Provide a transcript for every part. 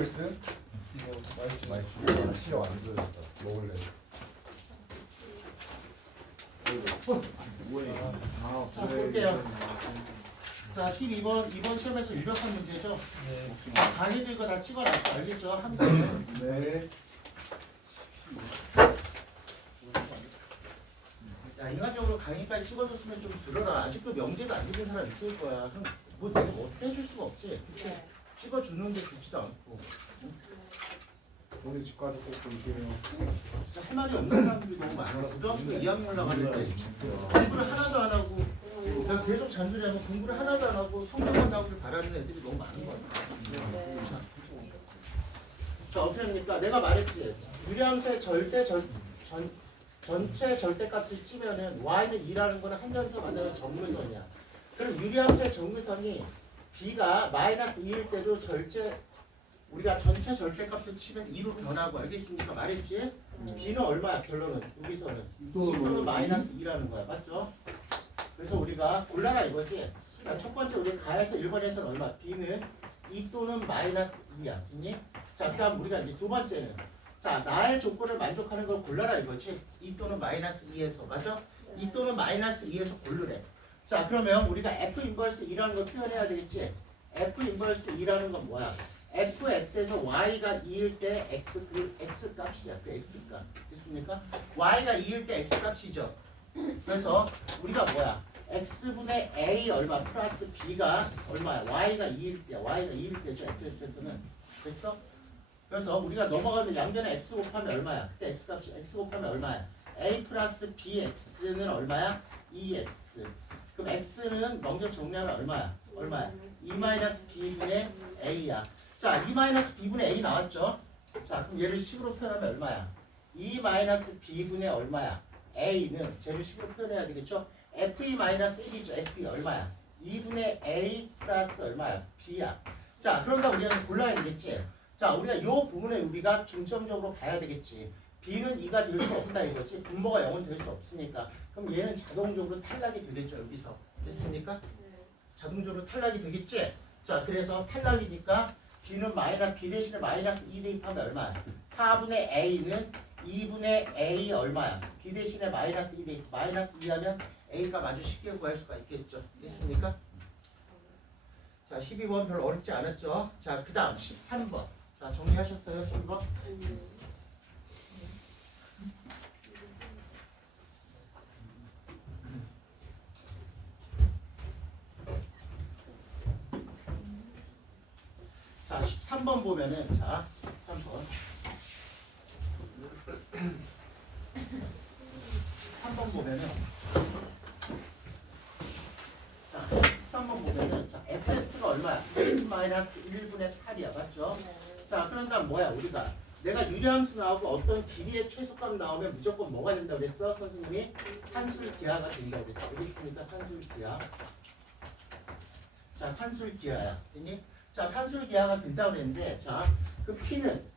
먹고 있어요? 많이 주고 시력 안 좋아졌다. 먹을래. 자, 볼게요. 자, 12번 이번 시험에서 유력한 문제죠. 자, 강의도 이거 다 찍어놨어. 알겠죠? 함수. 네. 자, 인간적으로 강의까지 찍어줬으면 좀 들어라. 아직도 명제도 안 들은 사람 있을 거야. 형, 뭐 내가 뭐 어떻게 해줄 수가 없지. 그치? 찍어주는데 듣지도 않고. 오늘 집 가서 꼭 볼게요. 진짜 할 말이 없는 사람들이 너무 많아. 고등학교 2학년 올라가는데 공부를 하나도 안 하고 내가 계속 잔소리하면 공부를 하나도 안 하고 성적만 나오길 바라는 애들이 너무 많은 거야. 자, 어떻게 합니까? 내가 말했지. 유리함수의 전체 절대값을 치면은 y는 2라는 거는 한 점에서 만드는 정글선이야. 그럼 유리함수의 정글선이 b가 마이너스 2일 때도 우리가 전체 절대값을 치면 2로 변하고 알겠습니까? 말했지? b는 얼마야? 결론은 여기서는 2또는 마이너스 2라는 거야. 맞죠? 그래서 우리가 골라라 이거지. 자, 첫 번째 우리 가에서 1번에서는 얼마? b는 2 또는 마이너스 2야. 됐니? 자, 그 다음 우리가 이제 두 번째는 자, 나의 조건을 만족하는 걸 골라라 이거지. 2 또는 마이너스 2에서. 맞아? 2 또는 마이너스 2에서 고르래. 자, 그러면 우리가 f 인버스 2라는 걸 표현해야 되겠지. f 인버스 2라는 건 뭐야? fx에서 y가 2일 때 x 값이야. 그 x 값. 됐습니까? y가 2일 때 x 값이죠. 그래서 우리가 뭐야? x분의 a 얼마 플러스 b가 얼마야? y가 2일 때야. y가 2일 때죠. fx에서는. 됐어? 그래서 우리가 넘어가면 양변에 x 곱하면 얼마야? 그때 x 값이 x 곱하면 얼마야? a 플러스 bx는 얼마야? 2x. 그럼 x는 넘겨서 정리하면 얼마야? 얼마야? 2-b분의 a야. 자, 2-b분의 a 나왔죠? 자, 그럼 얘를 식으로 표현하면 얼마야? 2-b분의 얼마야? a는 쟤를 식으로 표현해야 되겠죠? fe-1이죠. fe 얼마야? 2분의 a 플러스 얼마야? b야. 자, 그런다 우리가 골라야 되겠지? 자, 우리가 이 부분에 우리가 중점적으로 봐야 되겠지. b는 2가 될 수 없다 이거지. 분모가 0은 될 수 없으니까. 그럼 얘는 자동적으로 탈락이 되겠죠. 여기서. 됐습니까? 자동적으로 탈락이 되겠지? 자, 그래서 탈락이니까 b는 b 대신에 마이너스 2 대입하면 얼마야? 4분의 a는 2분의 a 얼마야? b 대신에 마이너스 2 대입. 마이너스 2 하면 a가 아주 쉽게 구할 수가 있겠죠. 됐습니까? 자, 12번 별로 어렵지 않았죠? 자, 그 다음 13번. 자, 정리하셨어요? 12번? 자, 13번 보면은 자, 13번. 13번 보면은 자, 13번 보면은 자, fx가 얼마야? x-1분의 8이야. 맞죠? 자, 그런 다음 뭐야? 우리가 내가 유리함수 나오고 어떤 길이의 최소값 나오면 무조건 뭐가 된다고 그랬어? 선생님이 산술기하가 된다고 그랬어. 여기 있습니까? 산술기하. 자, 산술기하야. 됐니? 자, 산술기하가 된다고 그랬는데 자, 그 p는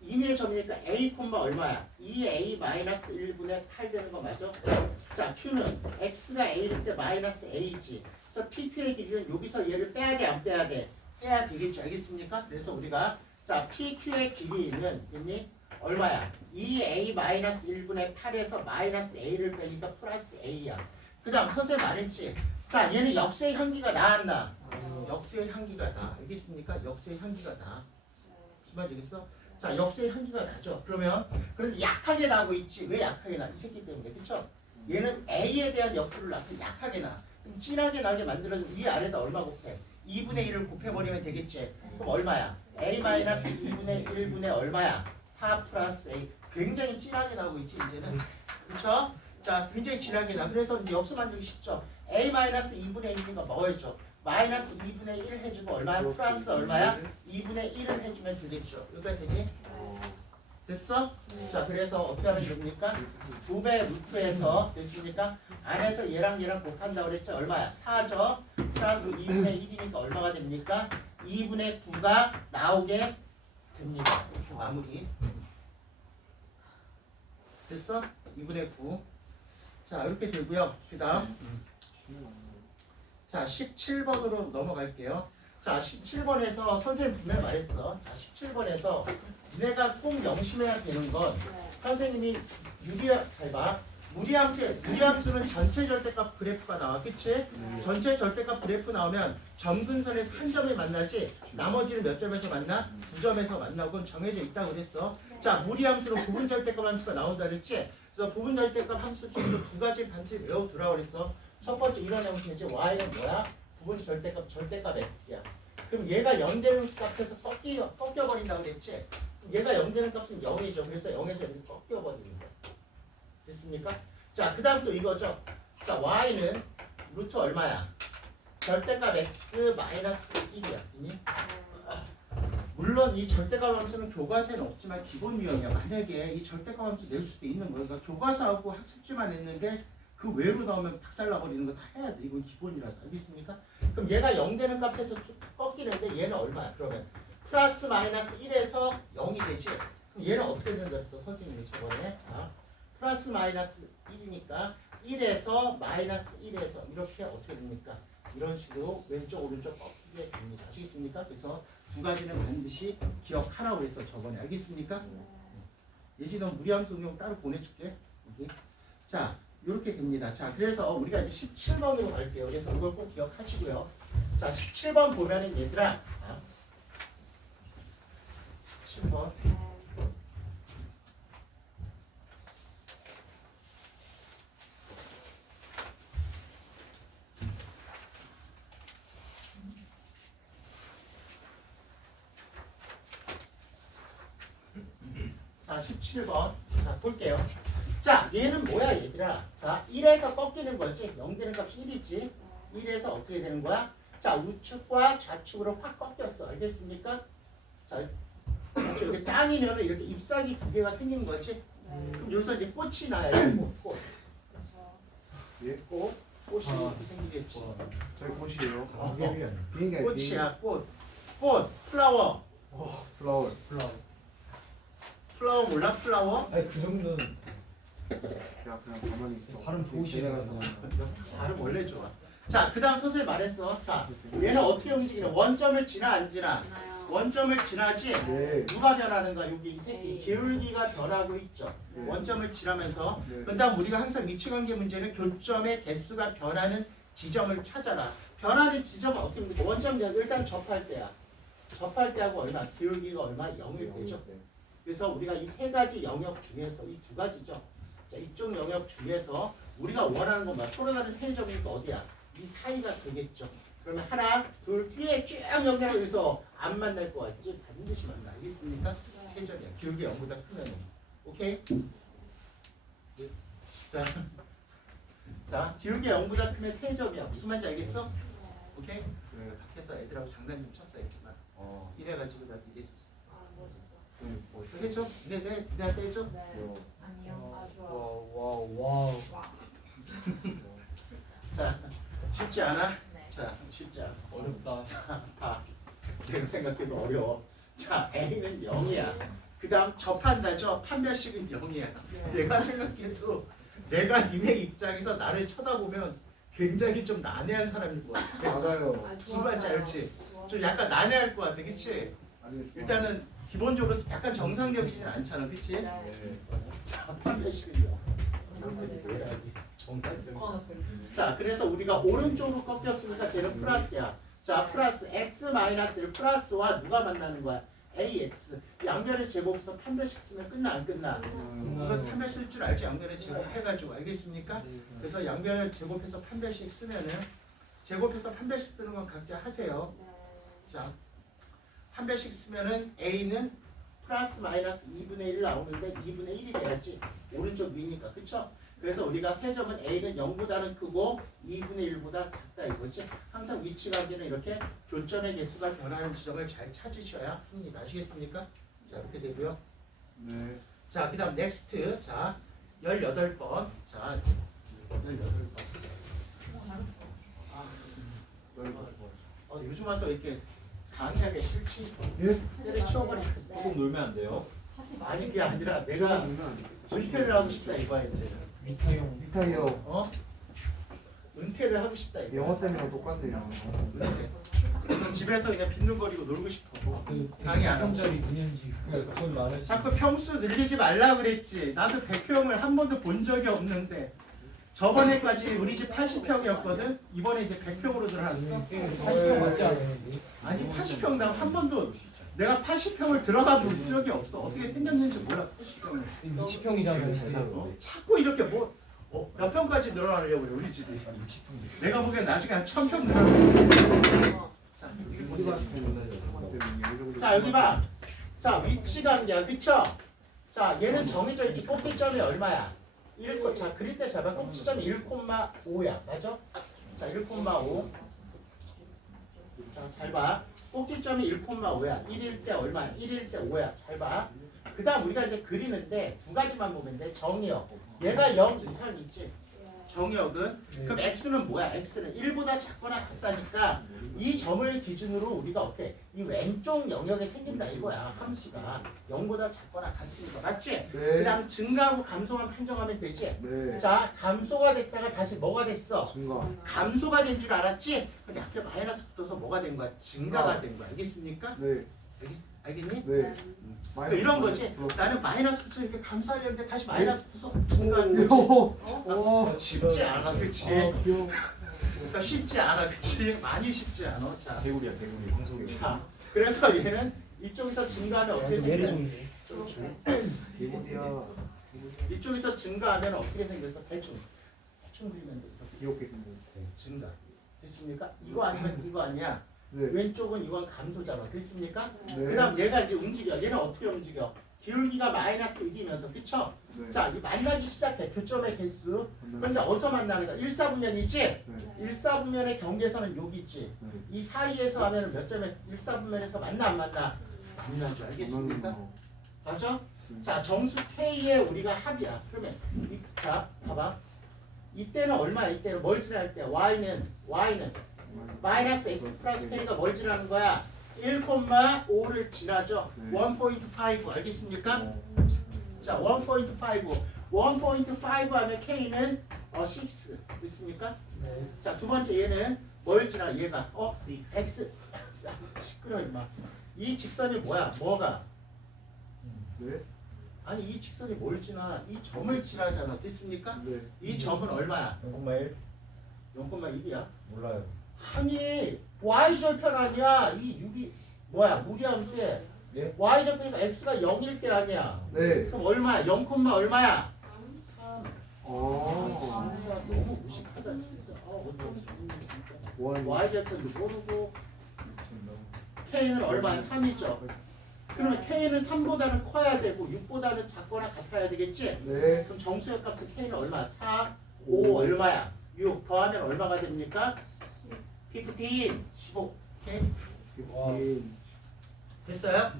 임의의 점이니까 a, 얼마야? 2a-1분의 8 되는 거 맞아? 자, q는 x가 a일 때 마이너스 a지. 그래서 pq의 길이는 여기서 얘를 빼야 돼, 안 빼야 돼? 빼야 되겠죠. 알겠습니까? 그래서 우리가 자, pq의 길이는 됐니? 얼마야? 2a-1분의 8에서 마이너스 a를 빼니까 플러스 a야. 그 다음 선생님 말했지? 자, 얘는 역수의 향기가 나왔나? 역수의 향기가 나. 알겠습니까? 역수의 향기가 나. 무슨 말인지 알겠어? 자, 역수의 향기가 나죠. 그러면 약하게 나고 있지. 왜 약하게 나? 이 새끼 때문에. 그쵸? 얘는 a에 대한 역수를 낳고 약하게 나. 그럼 진하게 나게 만들어서 위 아래다 얼마 곱해? 2분의 1을 곱해버리면 되겠지. 그럼 얼마야? a-2분의 1분의 얼마야? 4 플러스 a. 굉장히 진하게 나오고 있지 이제는. 그쵸? 자, 굉장히 진하게 나. 그래서 이제 역수 만들기 쉽죠. a-2분의 1이니까 뭐였죠? 마이너스 2분의 1 해주고 얼마야? 플러스 얼마야? 2분의 1을 해주면 되겠죠. 여기까지 되지? 됐어? 자, 그래서 어떻게 하면 됩니까? 2배 루트에서 됐습니까? 안에서 얘랑 곱한다고 그랬죠? 얼마야? 4죠? 플러스 2분의 1이니까 얼마가 됩니까? 2분의 9가 나오게 됩니다. 이렇게 마무리. 됐어? 2분의 9. 자, 이렇게 되고요. 그 다음 자, 17번으로 넘어갈게요. 자, 자 17번에서 선생님 분명히 말했어. 자 17번에서 니네가 꼭 명심해야 되는 건 선생님이 잘 봐. 무리함수는 전체 절대값 그래프가 나와. 그치? 전체 절대값 그래프 나오면 점근선에서 한 점이 만나지 나머지는 몇 점에서 만나? 두 점에서 만나고 그건 정해져 있다고 그랬어. 자 무리함수는 부분 절대값 함수가 나온다 그랬지? 그래서 부분 절대값 함수 중에서 두 가지 반드시 외워두라고 그랬어. 첫 번째 이런 형식이지. y는 뭐야? 부분 절대값 x야. 그럼 얘가 0 되는 값에서 꺾여버린다고 그랬지? 얘가 0 되는 값은 0이죠. 그래서 0에서 이렇게 꺾여버리는 거야. 됐습니까? 자, 그 다음 또 이거죠. 자, y는 루트 얼마야? 절대값 x 마이너스 1이야. 물론 이 절대값 함수는 교과서에는 없지만 기본 유형이야. 만약에 이 절대값 함수 낼 수도 있는 거야. 그러니까 교과서하고 학습지만 냈는데 그 외로 나오면 박살나버리는 거 다 해야 돼. 이건 기본이라서. 알겠습니까? 그럼 얘가 0 되는 값에서 꺾이는데 얘는 얼마야? 그러면 플러스 마이너스 1에서 0이 되지? 그럼 얘는 어떻게 되는 줄 알았어? 선생님이 저번에. 플러스 마이너스 1이니까 1에서 마이너스 1에서 이렇게 어떻게 됩니까? 이런 식으로 왼쪽 오른쪽 꺾이게 됩니다. 아시겠습니까? 그래서 두 가지는 반드시 기억하라고 했어 저번에. 알겠습니까? 예지 너 무리함수 응용 따로 보내줄게. 여기. 자 이렇게 됩니다. 자 그래서 우리가 이제 17번으로 갈게요. 그래서 이걸 꼭 기억하시고요. 자 17번 보면은 얘들아 17번 자 17번 자 볼게요. 자 얘는 뭐야 얘들아. 자 1에서 꺾이는 거지. 0 되는 값이 1이지. 1에서 어떻게 되는 거야? 자 우측과 좌측으로 확 꺾였어. 알겠습니까? 자 이렇게 땅이면 이렇게 잎사귀 두 개가 생긴 거지. 그럼 여기서 이제 꽃이 나야 돼. 꽃. 꽃이 이렇게 생기겠지. 저희 꽃이에요. 비행기 꽃이야 꽃. 플라워. 플라워. 플라워 몰라? 플라워? 아니 그 정도는 야 그냥 가만히 있어. 발음 좋으시네요. 발음 원래 좋아. 자, 그 다음 선생님 말했어. 자, 얘는 어떻게 움직이냐? 원점을 지나 안 지나? 원점을 지나지? 네. 누가 변하는가? 여기 이 새끼 기울기가 변하고 있죠. 네. 원점을 지나면서. 네. 그 다음 우리가 항상 미치관계 문제는 교점의 개수가 변하는 지점을 찾아라. 변하는 지점은 어떻게 됩니까? 원점 일단 접할 때야. 접할 때하고 얼마? 기울기가 얼마? 0일 때죠. 그래서 우리가 이 세 가지 영역 중에서 이 두 가지죠. 자, 이쪽 영역 중에서 우리가 원하는 건 뭐야? 서로 다른 세 점이니까 어디야? 이 사이가 되겠죠. 그러면 하나, 둘, 뒤에 쭉 연결하고 여기서 안 만날 것 같지? 반드시 만나. 알겠습니까? 세 점이야. 기울기 0보다 크면. 오케이? 자, 기울기 0보다 크면 세 점이야. 무슨 말인지 알겠어? 오케이? 네. 밖에서 애들하고 장난 좀 쳤어야겠지만 이래가지고 나도 이게 뭐 알겠죠? 니네한테 해줘? 아니요. 좋아. 와와와 자, 쉽지 않아? 네. 자, 쉽지 않아. 어렵다. 봐. 내가 생각해도 어려워. 자, A는 0이야. 그 다음 접한다죠? 판별식은 0이야. 내가 생각해도 내가 니네 입장에서 나를 쳐다보면 굉장히 좀 난해한 사람일 것 같아. 맞아요. 무슨 말인지 알지? 좀 약간 난해할 것 같아. 그치? 아니 일단은 기본적으로 약간 정상적이지는 않잖아. 그치? 네. 자, 판별식은 0. 자, 그래서 우리가 오른쪽으로 꺾였으니까 쟤는 플러스야. 자, 플러스 x 마이너스 1 플러스와 누가 만나는 거야? ax. 양변의 제곱에서 판별식 쓰면 끝나 안 끝나? 이거 판별 쓸 줄 알지? 양변의 제곱 해가지고 알겠습니까? 그래서 양변을 제곱해서 판별식 쓰면은 제곱해서 판별식 쓰는 건 각자 하세요. 자, 판별식 쓰면은 a는 플러스 마이너스 2분의 1 나오는데 2분의 1이 돼야지. 오른쪽 위니까. 그쵸? 그래서 우리가 세 점은 a는 0보다는 크고 2분의 1보다 작다 이거지. 항상 위치관계는 이렇게 교점의 개수가 변하는 지점을 잘 찾으셔야 풉니다. 아시겠습니까? 자, 이렇게 되고요. 네. 자, 그 다음 넥스트. 자, 18번. 자, 18번. 요즘 와서 이렇게 강의하기 싫지? 예? 때려치워버리겠어. 조금 놀면 안 돼요? 아니, 그게 아니라 내가 불편을 하고 싶다 이거야 이제. 미타용 미스타이어. 어? 은퇴를 하고 싶다 이거. 영어 쌤이랑 똑같네요. 은퇴. 그래서 집에서 그냥 빈둥거리고 놀고 싶어. 강의 안 하고. 평짜리 9년지 돈 많으시. 자꾸 평수 늘리지 말라 그랬지. 나도 100평을 한 번도 본 적이 없는데 저번에까지 우리 집 80평이었거든. 이번에 이제 100평으로 들어갔어. 80평 맞지 않았는데? 아니 80평 나 한 번도 내가 80평을 들어가 본 적이 없어. 어떻게 생겼는지 몰라 80평을. 60평이잖아요. 자꾸 이렇게 몇 평까지 늘어나려고 그래 우리 집이. 내가 보기엔 나중에 한 1000평 늘어나. 자, 이게 뭔데? 자 여기 봐. 자 위치 관계야 그쵸? 자 얘는 정해져 있지. 꼭지점이 얼마야? 1, 자 그릴 때 잡아. 꼭지점이 1,5야 맞아? 자 1,5. 자 잘 봐. 꼭지점이 1,5야. 1일 때 얼마야? 1일 때 5야. 잘 봐. 그 다음 우리가 이제 그리는데 두 가지만 보면 돼. 정의역. 얘가 0 이상 있지. 정의역은 그럼 x는 뭐야? x는 1보다 작거나 같다니까 이 점을 기준으로 우리가 어때? 이 왼쪽 영역에 생긴다 이거야. 함수가 0보다 작거나 같으니까 맞지? 네. 그 다음 증가하고 감소만 판정하면 되지. 네. 자 감소가 됐다가 다시 뭐가 됐어? 증가. 감소가 된 줄 알았지? 근데 앞에 마이너스 붙어서 뭐가 된 거야? 증가가 된 거야. 알겠습니까? 네. 알겠니? 네. 그러니까 이런 거지. 나는 마이너스 붙어서 이렇게 감소하려는데 다시 마이너스 붙어서 오. 증가하는 거지. 오. 쉽지 않아, 그치? 귀여워. 그러니까 쉽지 않아, 그치? 많이 쉽지 않아. 자, 개구리야 개구리 방송이. 자, 그래서 얘는 이쪽에서 증가하면 어떻게 얘를 생겨? 좋은데. 개구리야. 이쪽에서 증가하면 어떻게 생겨서 대충 그리면 돼. 귀엽게 생겼. 증가. 됐습니까? 이거 아니면 이거 아니야. 네. 왼쪽은 이건 감소잖아. 됐습니까? 네. 그다음 얘가 이제 움직여. 얘는 어떻게 움직여? 기울기가 마이너스 1이면서 그쵸? 네. 자, 이 만나기 시작해. 교점의 개수. 그런데 어디서 만나는가? 1사분면이지? 네. 1사분면의 경계선은 여기 있지. 네. 이 사이에서 하면 몇 점에 1사분면에서 만나 안 만나? 만나죠. 알겠습니까? 맞아? 자, 정수 K의 우리가 합이야. 그러면 자, 봐봐. 이때는 얼마야? 이때는 뭘 지날 때? Y는 마이너스 X 플러스 K가 뭘 지나는 거야? 1,5를 지나죠. 네. 1.5 알겠습니까? 자, 1.5 1.5 하면 K는 6 됐습니까? 네. 자, 두 번째 얘는 뭘 지나? 얘가 X 시끄러 임마. 이 직선이 뭐야? 뭐가? 네. 아니 이 직선이 뭘 지나? 이 점을 지나잖아. 됐습니까? 네. 이 점은 얼마야? 0,1 0,1이야. 몰라요. 아니 y절편 아니야. 이 유리 뭐야? 무리함수에 예? y절편이니까 x가 0일 때 아니야. 네. 그럼 얼마야? 0, 얼마야? 3. 어. 진짜 너무 무식하다 진짜. 어쩌면 좋습니까? 원. y절편도 모르고 k는 얼마야? 3이죠. 그러면 k는 3보다는 커야 되고 6보다는 작거나 같아야 되겠지? 네. 그럼 정수의 값은 k는 얼마? 4, 5 얼마야? 6 더하면 얼마가 됩니까? 15, 15. 오케이? 됐어요?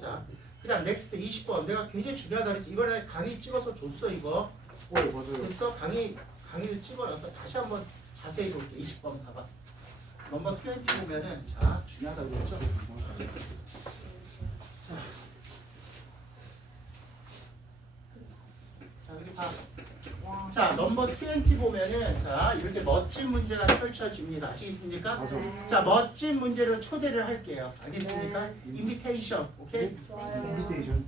자, 그 다음 넥스트 20번. 내가 굉장히 중요하다 그랬지. 이번에 강의 찍어서 줬어 이거. 맞아요. 됐어? 강의를 찍어놔서 다시 한번 자세히 볼게. 20번 봐봐. 넘버 20 보면은 자 중요하다 그랬죠? 자 여기 봐. 자 넘버 20 보면은 자 이렇게 멋진 문제가 펼쳐집니다. 아시겠습니까? 맞아. 자 멋진 문제를 초대를 할게요. 알겠습니까? 인비테이션. 오케이? 인비테이션.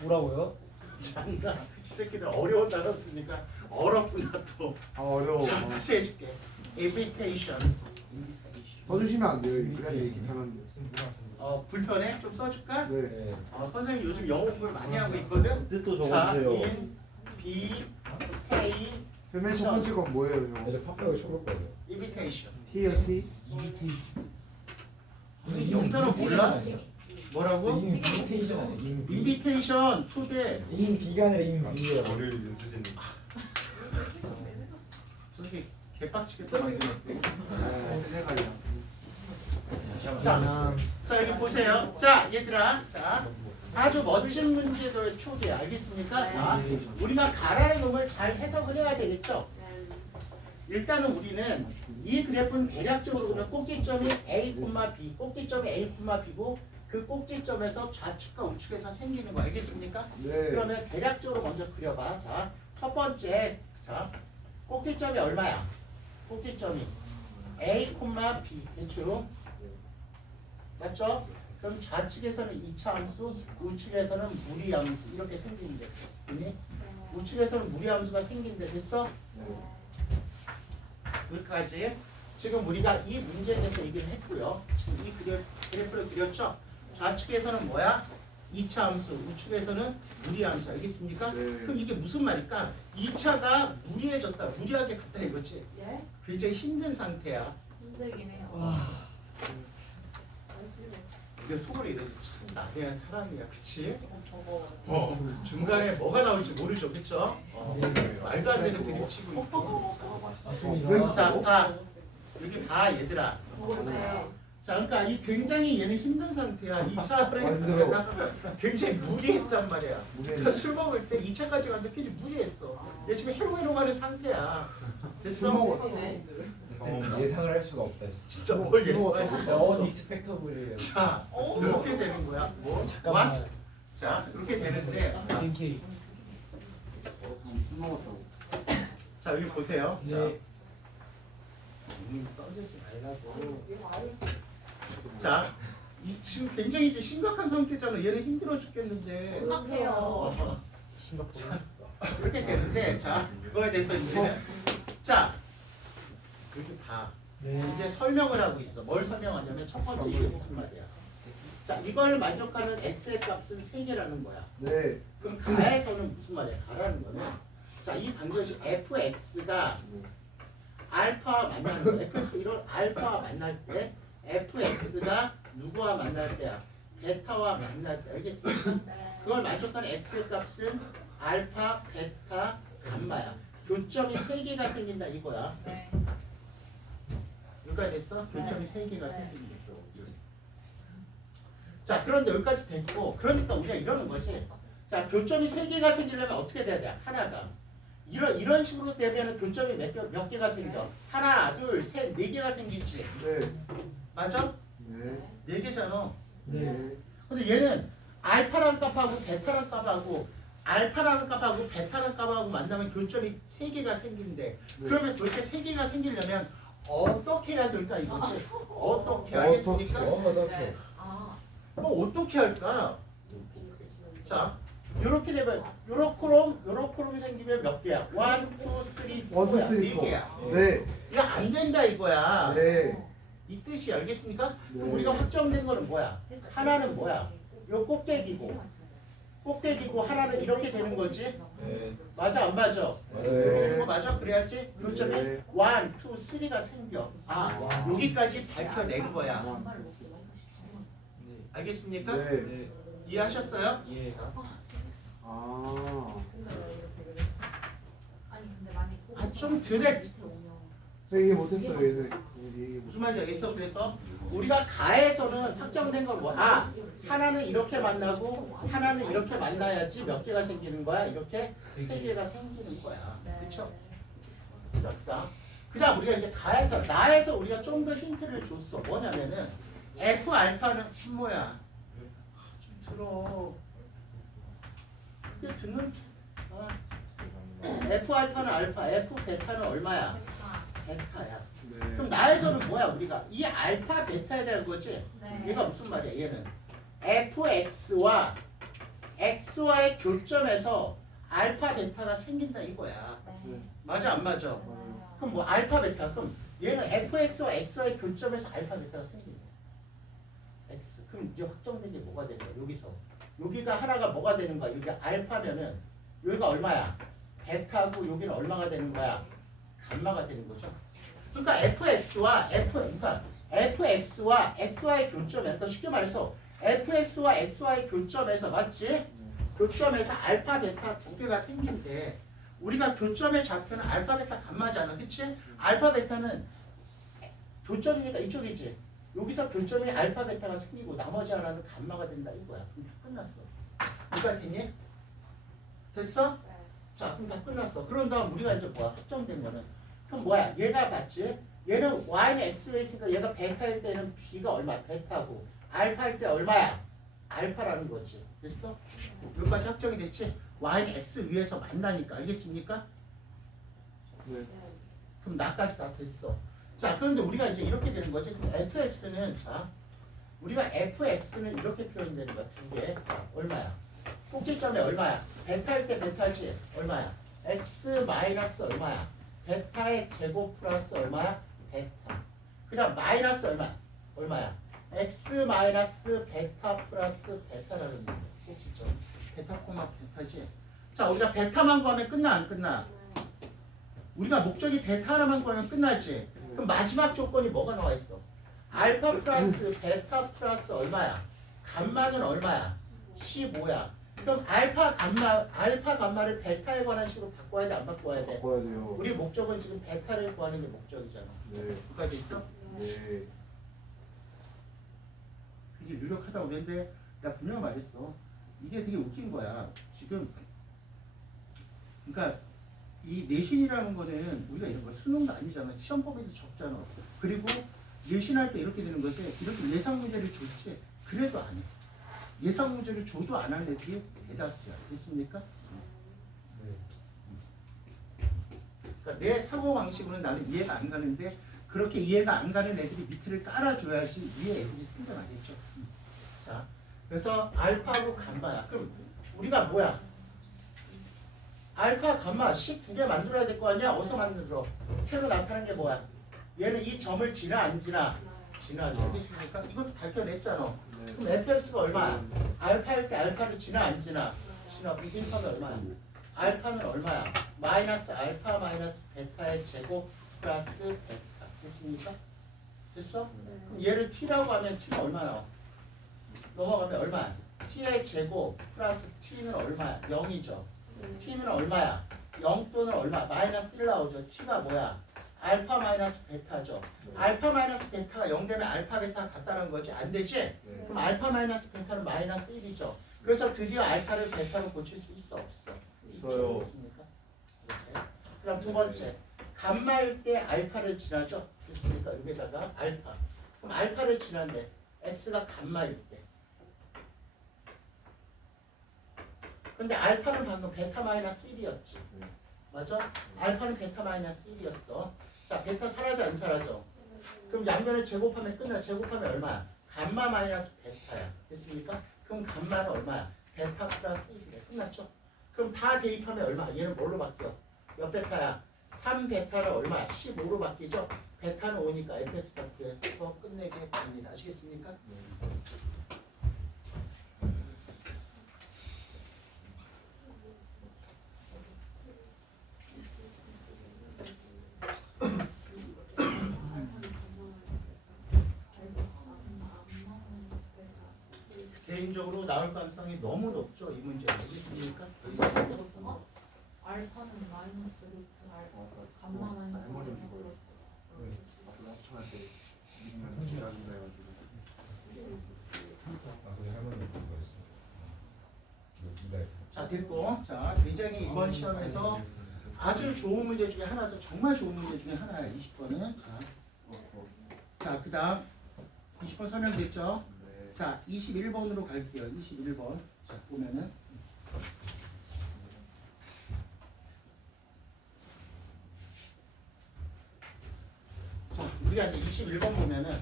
뭐라고요? 장난. 이 새끼들 어려운 단어 쓰니까 어렵구나 또. 아 어려워. 자 다시 해줄게. 인비테이션. 써주시면 안 돼요. 그래야 얘기 편한데. 불편해? 좀 써줄까? 네. 네. 선생님 요즘 영어 공부를 많이 하고 있거든. 뜻도 자, 적어주세요. in, b, k, 맨 첫 번째 건 뭐예요, 저? 이제 팝백을 쳐볼 거예요. invitation. T요 T? 영단어 몰라? 뭐라고? 인비테이션 아니에요? 인비. invitation 초대. 인비가 아니라 인비예요. 머리를 윤수진 저기 개빡치겠다 만들었고. 아, 헷갈려. 자 여기 보세요. 자 얘들아, 자 아주 멋진 문제들 초대. 알겠습니까? 자 우리가 가라는 놈을 잘 해석을 해야 되겠죠. 일단은 우리는 이 그래프는 대략적으로 보면 꼭지점이 A, B, 꼭지점이 A, B고 그 꼭지점에서 좌측과 우측에서 생기는 거 알겠습니까? 네. 그러면 대략적으로 먼저 그려봐. 자, 첫 번째, 자, 꼭지점이 얼마야? 꼭지점이 A, B 대충 맞죠? 그럼 좌측에서는 2차 함수, 우측에서는 무리 함수 이렇게 생기는데, 그니? 우측에서는 무리 함수가 생긴데 됐어? 여기까지. 지금 우리가 이 문제에 대해서 얘기를 했고요. 지금 이 그래프를 그렸죠? 좌측에서는 뭐야? 2차 함수, 우측에서는 무리 함수. 알겠습니까? 그럼 이게 무슨 말일까? 2차가 무리해졌다. 무리하게 갔다 이거지. 예? 굉장히 힘든 상태야. 힘들긴 해요. 이게 속으로 이러지 참 나대한 사람이야. 그치? 저거 중간에 뭐가 나올지 모르죠. 그쵸? 네. 말도 안 되는 드립 치고 있고. 맞습니다. 자, 봐. 여기 봐, 얘들아. 보세요. 자, 그러니까 이 굉장히 얘는 힘든 상태야. 2차를 힘들어. 굉장히 무리했단 말이야. 무리했네. 그러니까 술 먹을 때 2차까지 갔는데 굉장히 무리했어. 얘 지금 해롱해롱 하는 상태야. 됐어? 쌤 예상을 할 수가 없다. 진짜 뭘 예상할 수 없어. 어니스펙터블이에요. 자, 이렇게 되는 거야. 뭐? 잠깐만. 자, 이렇게 되는데. NK. 자, 여기 보세요. 자, 네. 눈이 떠지지 말라고. 자, 이 지금 굉장히 이제 심각한 상태잖아. 얘는 힘들어 죽겠는데. 심각해요. 자, 이렇게 되는데, 자, 그거에 대해서 이제 자, 여기 봐. 네. 이제 설명을 하고 있어. 뭘 설명하냐면 첫 번째 이게 무슨 말이야? 자, 이걸 만족하는 x의 값은 3개라는 거야. 네. 그럼 가에서는 무슨 말이야? 가라는 거는 자, 이 반드시 fx가 알파와 만나는 거야. fx 이런 알파와 만날 때 fx가 누구와 만날 때야? 베타와 만날 때. 알겠습니까? 그걸 만족하는 x의 값은 알파, 베타, 감마야. 교점이 3개가 생긴다 이거야. 네. 여기까지 됐어? 교점이 3개가 생기는 거죠. 자, 그런데 여기까지 됐고, 그러니까 우리가 이러는 거지. 자, 교점이 3개가 생기려면 어떻게 돼야 돼? 하나가. 이런 식으로 되면 교점이 몇 개가 생겨? 하나, 둘, 셋, 4개가 생기지. 네. 맞아? 네. 4개잖아. 네. 근데 얘는 알파라는 값하고 베타라는 값하고 알파라는 값하고 베타라는 값하고 만나면 교점이 3개가 생긴대. 그러면 도대체 3개가 생기려면 어떻게 해야 될까 이거지? 어떻게 알겠습니까? 어떻게? 아. 어떻게 할까? 자, 요렇게 되면 요렇게롬 생기면 몇 개야? 1, 2, 3, 4야. 4개야. 네. 이거 안 된다 이거야. 네. 이 뜻이 알겠습니까? 그럼 네. 우리가 확정된 거는 뭐야? 하나는 뭐야? 요 꼭대기고 하나는 이렇게 되는 거지? 네. 맞아 안 맞아? 네. 되는 거 맞아? 그래야지 교점이 네. 1, 2, 3가 생겨. 아, 여기까지 밝혀낸 거야. 알겠습니까? 네. 네. 이해하셨어요? 예. 아. 아니 근데 만약 아, 좀 드레. 저 이해 못했어요, 얘는. 무슨 말인지 알겠어? 그래서 우리가 가에서는 확정된 건 뭐? 아, 하나는 이렇게 만나고 하나는 이렇게 만나야지 몇 개가 생기는 거야? 이렇게 3개가 생기는 거야. 그렇죠? 그다음 우리가 이제 가에서 나에서 우리가 좀 더 힌트를 줬어. 뭐냐면은 F 알파는 뭐야? 좀 들어. 그게 듣는 F 알파는 알파, F 베타는 얼마야? 베타야. 네. 그럼 나에서는 뭐야 우리가? 이 알파 베타에 대한 거지? 네. 얘가 무슨 말이야 얘는? fx와 x와의 교점에서 알파 베타가 생긴다 이거야. 네. 맞아 안 맞아? 그럼 뭐 알파 베타 그럼 얘는 fx와 x와의 교점에서 알파 베타가 생긴다. x 그럼 이제 확정된 게 뭐가 됐어? 여기서 여기가 하나가 뭐가 되는 거야? 여기 알파면은 여기가 얼마야? 베타고 여기는 얼마가 되는 거야? 감마가 되는 거죠. 그러니까 fx와 x와의 교점에 그러니까 쉽게 말해서 fx와 x와의 교점에서 맞지? 교점에서 알파 베타 두 개가 생긴데 우리가 교점의 좌표는 알파 베타 감마잖아. 그치? 알파 베타는 교점이니까 이쪽이지. 여기서 교점이 알파 베타가 생기고 나머지 하나는 감마가 된다 이거야. 그럼 다 끝났어. 이해가 됐니? 됐어? 자 그럼 다 끝났어. 그런 다음 우리가 이제 뭐야? 확정된 거는 그럼 뭐야? 얘가 봤지? 얘는 y는 x에 있으니까 얘가 베타일 때는 b가 얼마? 베타고 알파일 때 얼마야? 알파라는 거지. 됐어? 여기까지 확정이 됐지? y는 x 위에서 만나니까 알겠습니까? 네. 그럼 나까지 다 됐어. 자, 그런데 우리가 이제 이렇게 되는 거지. 그럼 fx는 자, 우리가 fx는 이렇게 표현되는 거야. 두 개. 자, 얼마야? 꼭지점이 얼마야? 베타일 때 베타지. 얼마야? x 마이너스 얼마야? 베타의 제곱 플러스 얼마야? 베타. 그다음 마이너스 얼마야? 얼마야? x 마이너스 베타 플러스 베타라는 거야. 꼭지점. 베타 코마 베타지. 자, 우리가 베타만 구하면 끝나 안 끝나? 우리가 목적이 베타 하나만 구하면 끝나지. 그럼 마지막 조건이 뭐가 나와 있어? 알파 플러스 베타 플러스 얼마야? 감마는 얼마야? 15야. 그럼 알파 감마를 베타에 관한 식으로 바꿔야 돼, 안 바꿔야 돼? 바꿔야 돼요. 우리 목적은 지금 베타를 구하는 게 목적이잖아. 네. 여기까지 있어? 네. 이게 유력하다고 그랬는데 나 분명 말했어. 이게 되게 웃긴 거야. 지금 그러니까 이 내신이라는 거는 우리가 이런 거 수능도 아니잖아. 시험법에도 적잖아. 그리고 내신할 때 이렇게 되는 거지. 이렇게 예상 문제를 줬지. 그래도 안 해. 예상 문제를 줘도 안 하는 애들이 대다수야. 됐습니까? 그러니까 내 사고 방식으로는 나는 이해가 안 가는데 그렇게 이해가 안 가는 애들이 밑을 깔아줘야지 위에 애들이 생겨나겠죠. 자, 그래서 알파하고 감마야. 그럼 우리가 뭐야? 알파, 감마 식 두 개 만들어야 될 거 아니야? 어디서 만들어? 새로 나타난 게 뭐야? 얘는 이 점을 지나 안 지나? 지나죠. 알겠습니까? 이것도 밝혀냈잖아. 그럼 fx가 얼마야? 알파일 때 알파를 지나 안 지나? 지나. 비긴파가 얼마야? 알파는 얼마야? 마이너스 알파 마이너스 베타의 제곱 플러스 베타. 됐습니까? 됐어? 그럼 얘를 t라고 하면 t는 얼마 나와? 넘어가면 얼마야? t의 제곱 플러스 t는 얼마야? 0이죠. t는 얼마야? 0 또는 얼마? 마이너스 1 나오죠. t가 뭐야? 알파 마이너스 베타죠. 알파 마이너스 베타가 0 되면 알파 베타가 같다는 거지. 안 되지? 네. 그럼 알파 마이너스 베타는 마이너스 1이죠. 그래서 드디어 알파를 베타로 고칠 수 있어 없어? 있어요. 있습니까? 그 다음 두 번째 감마일 때 알파를 지나죠. 됐습니까? 여기다가 알파. 그럼 알파를 지난데 x가 감마일 때. 근데 알파는 방금 베타 마이너스 1이었지. 네. 맞아? 알파는 베타 마이너스 1이었어. 자, 베타 사라져 안 사라져? 그럼 양변을 제곱하면 끝나. 제곱하면 얼마야? 감마 마이너스 베타야. 됐습니까? 그럼 감마는 얼마야? 베타 플러스 1이래. 끝났죠? 그럼 다 대입하면 얼마? 얘는 뭘로 바뀌어? 몇 베타야? 3베타는 얼마야? 15로 바뀌죠? 베타는 5니까 fx 다 구해서 끝내게 됩니다. 아시겠습니까? 개인적으로 나올 가능성이 너무 높죠. 이 문제. 알겠습니까? 알파는 마이너스 루트 알파 감마 마이너스 할머니 루트 이거요. 아까 합청할 때 이기면 현실. 지나준다 해가지고. 우리 할머니 그거였어. 누가 했어? 자, 됐고. 자, 굉장히 이번 시험에서 아주 좋은 문제 중에 하나죠. 정말 좋은 문제 중에 하나야. 20번은. 자, 그 다음 20번 설명됐죠? 네. 자, 21번으로 갈게요. 21번. 자, 보면은. 자, 우리가 이제 21번 보면은.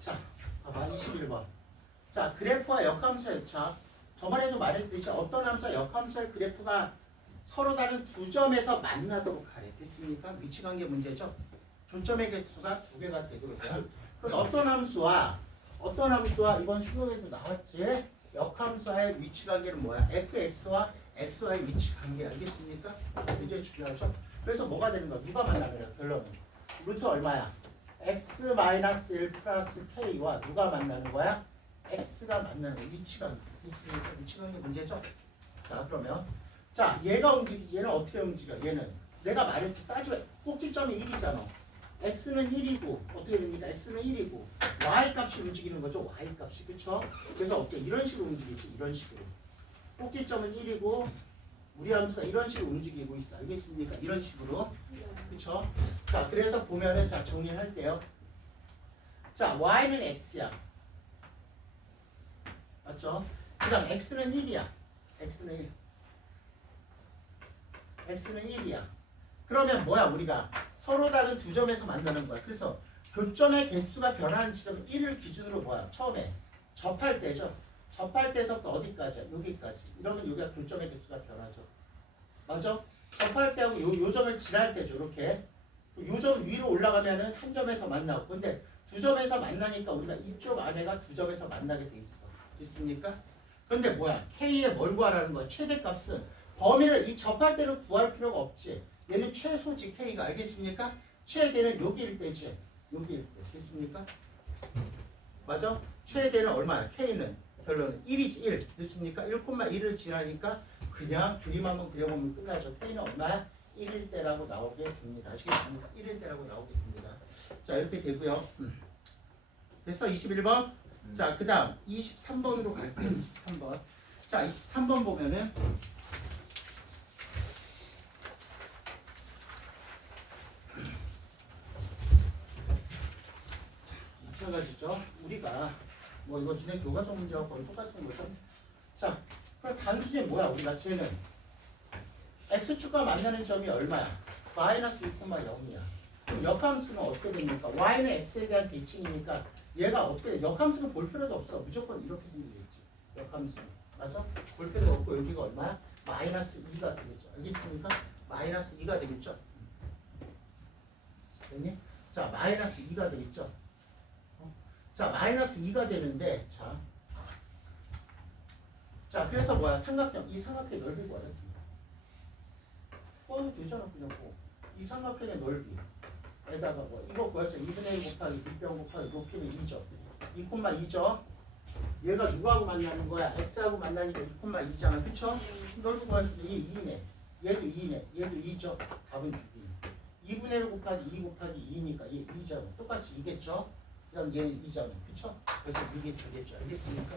자, 봐봐. 21번. 자, 그래프와 역함수의 자, 저번에도 말했듯이 어떤 함수와 역함수의 그래프가 서로 다른 두 점에서 만나도록 하래. 됐습니까? 위치관계 문제죠. 교점의 개수가 두 개가 되도록이야. 그럼 어떤 함수와 이번 수능에도 나왔지? 역함수와의 위치관계는 뭐야? fx와 x와의 위치관계 알겠습니까? 이제 중요하죠. 그래서 뭐가 되는 거야? 누가 만나면 결론은 루트 얼마야? x-1 플러스 k와 누가 만나는 거야? x가 만나는 거야. 위치관계. 됐습니까? 위치관계 문제죠. 자, 그러면 자, 얘가 움직이지. 얘는 어떻게 움직여? 얘는 내가 말했지. 따지면 꼭지점이 1이잖아. x는 1이고 어떻게 됩니까? x는 1이고 y 값이 움직이는 거죠. y 값이. 그쵸? 그래서 어떻게 이런 식으로 움직이지? 이런 식으로. 꼭지점은 1이고 우리 함수가 이런 식으로 움직이고 있어. 알겠습니까? 이런 식으로. 그쵸? 자, 그래서 보면은 자, 정리할게요. 자, y는 x야. 맞죠? 그 다음 x는 1이야. x는 1. x는 1이야. 그러면 뭐야 우리가 서로 다른 두 점에서 만나는 거야. 그래서 교점의 개수가 변하는 지점 1을 기준으로 뭐야 처음에 접할 때죠. 접할 때서부터 어디까지야? 여기까지. 이러면 여기가 교점의 개수가 변하죠. 맞아? 접할 때하고 요 점을 지날 때죠. 이렇게 요 점 위로 올라가면은 한 점에서 만나고 근데 두 점에서 만나니까 우리가 이쪽 안에가 두 점에서 만나게 돼 있어. 있습니까? 그런데 뭐야? K에 뭘 구하라는 거야? 최대값은 범위를 이 접할 때는 구할 필요가 없지. 얘는 최소지 K가 알겠습니까? 최대는 여기일 때지. 여기일 때. 됐습니까? 맞아? 최대는 얼마야? K는 결론은 1이지 1. 됐습니까? 1,1을 지나니까 그냥 그림 한번 그려보면 끝나죠. K는 얼마야? 1일 때라고 나오게 됩니다. 아시겠습니까? 1일 때라고 나오게 됩니다. 자 이렇게 되고요. 됐어? 21번. 자 그 다음 23번으로 갈게요. 23번. 자 23번 보면은 마찬가지죠. 우리가 뭐 이거 진행 교과서 문제와 거의 똑같은 거죠. 자 그럼 단순히 뭐야 우리가 쟤는 x축과 만나는 점이 얼마야? 마이너스 1,0이야. 그럼 역함수는 어떻게 됩니까? y는 x에 대한 대칭이니까 얘가 어떻게 돼? 역함수는 볼 필요도 없어. 무조건 이렇게 생기겠지. 역함수는. 맞아? 볼 필요도 없고 여기가 얼마야? 마이너스 2가 되겠죠. 알겠습니까? 마이너스 2가 되겠죠. 됐니? 자 마이너스 2가 되겠죠. 자 마이너스 2가 되는데 자 그래서 뭐야? 삼각형. 이 삼각형의 넓이 구하라. 되잖아 그냥 뭐. 이 삼각형의 넓이에다가 뭐 이거 구해서 2분의 1 곱하기 빗변 곱하기 높이는 2죠. 2,2죠. 얘가 누구하고 만나는 거야? x하고 만나니까 2,2잖아. 그쵸? 넓이 구할 수도 2네. 얘도 2네. 얘도 2죠. 답은 6이. 2분의 1 곱하기 2 곱하기 2니까 얘 2잖아. 똑같이 2겠죠? 그 다음 얘는 2잖아. 그쵸? 그래서 6이 되겠죠. 알겠습니까?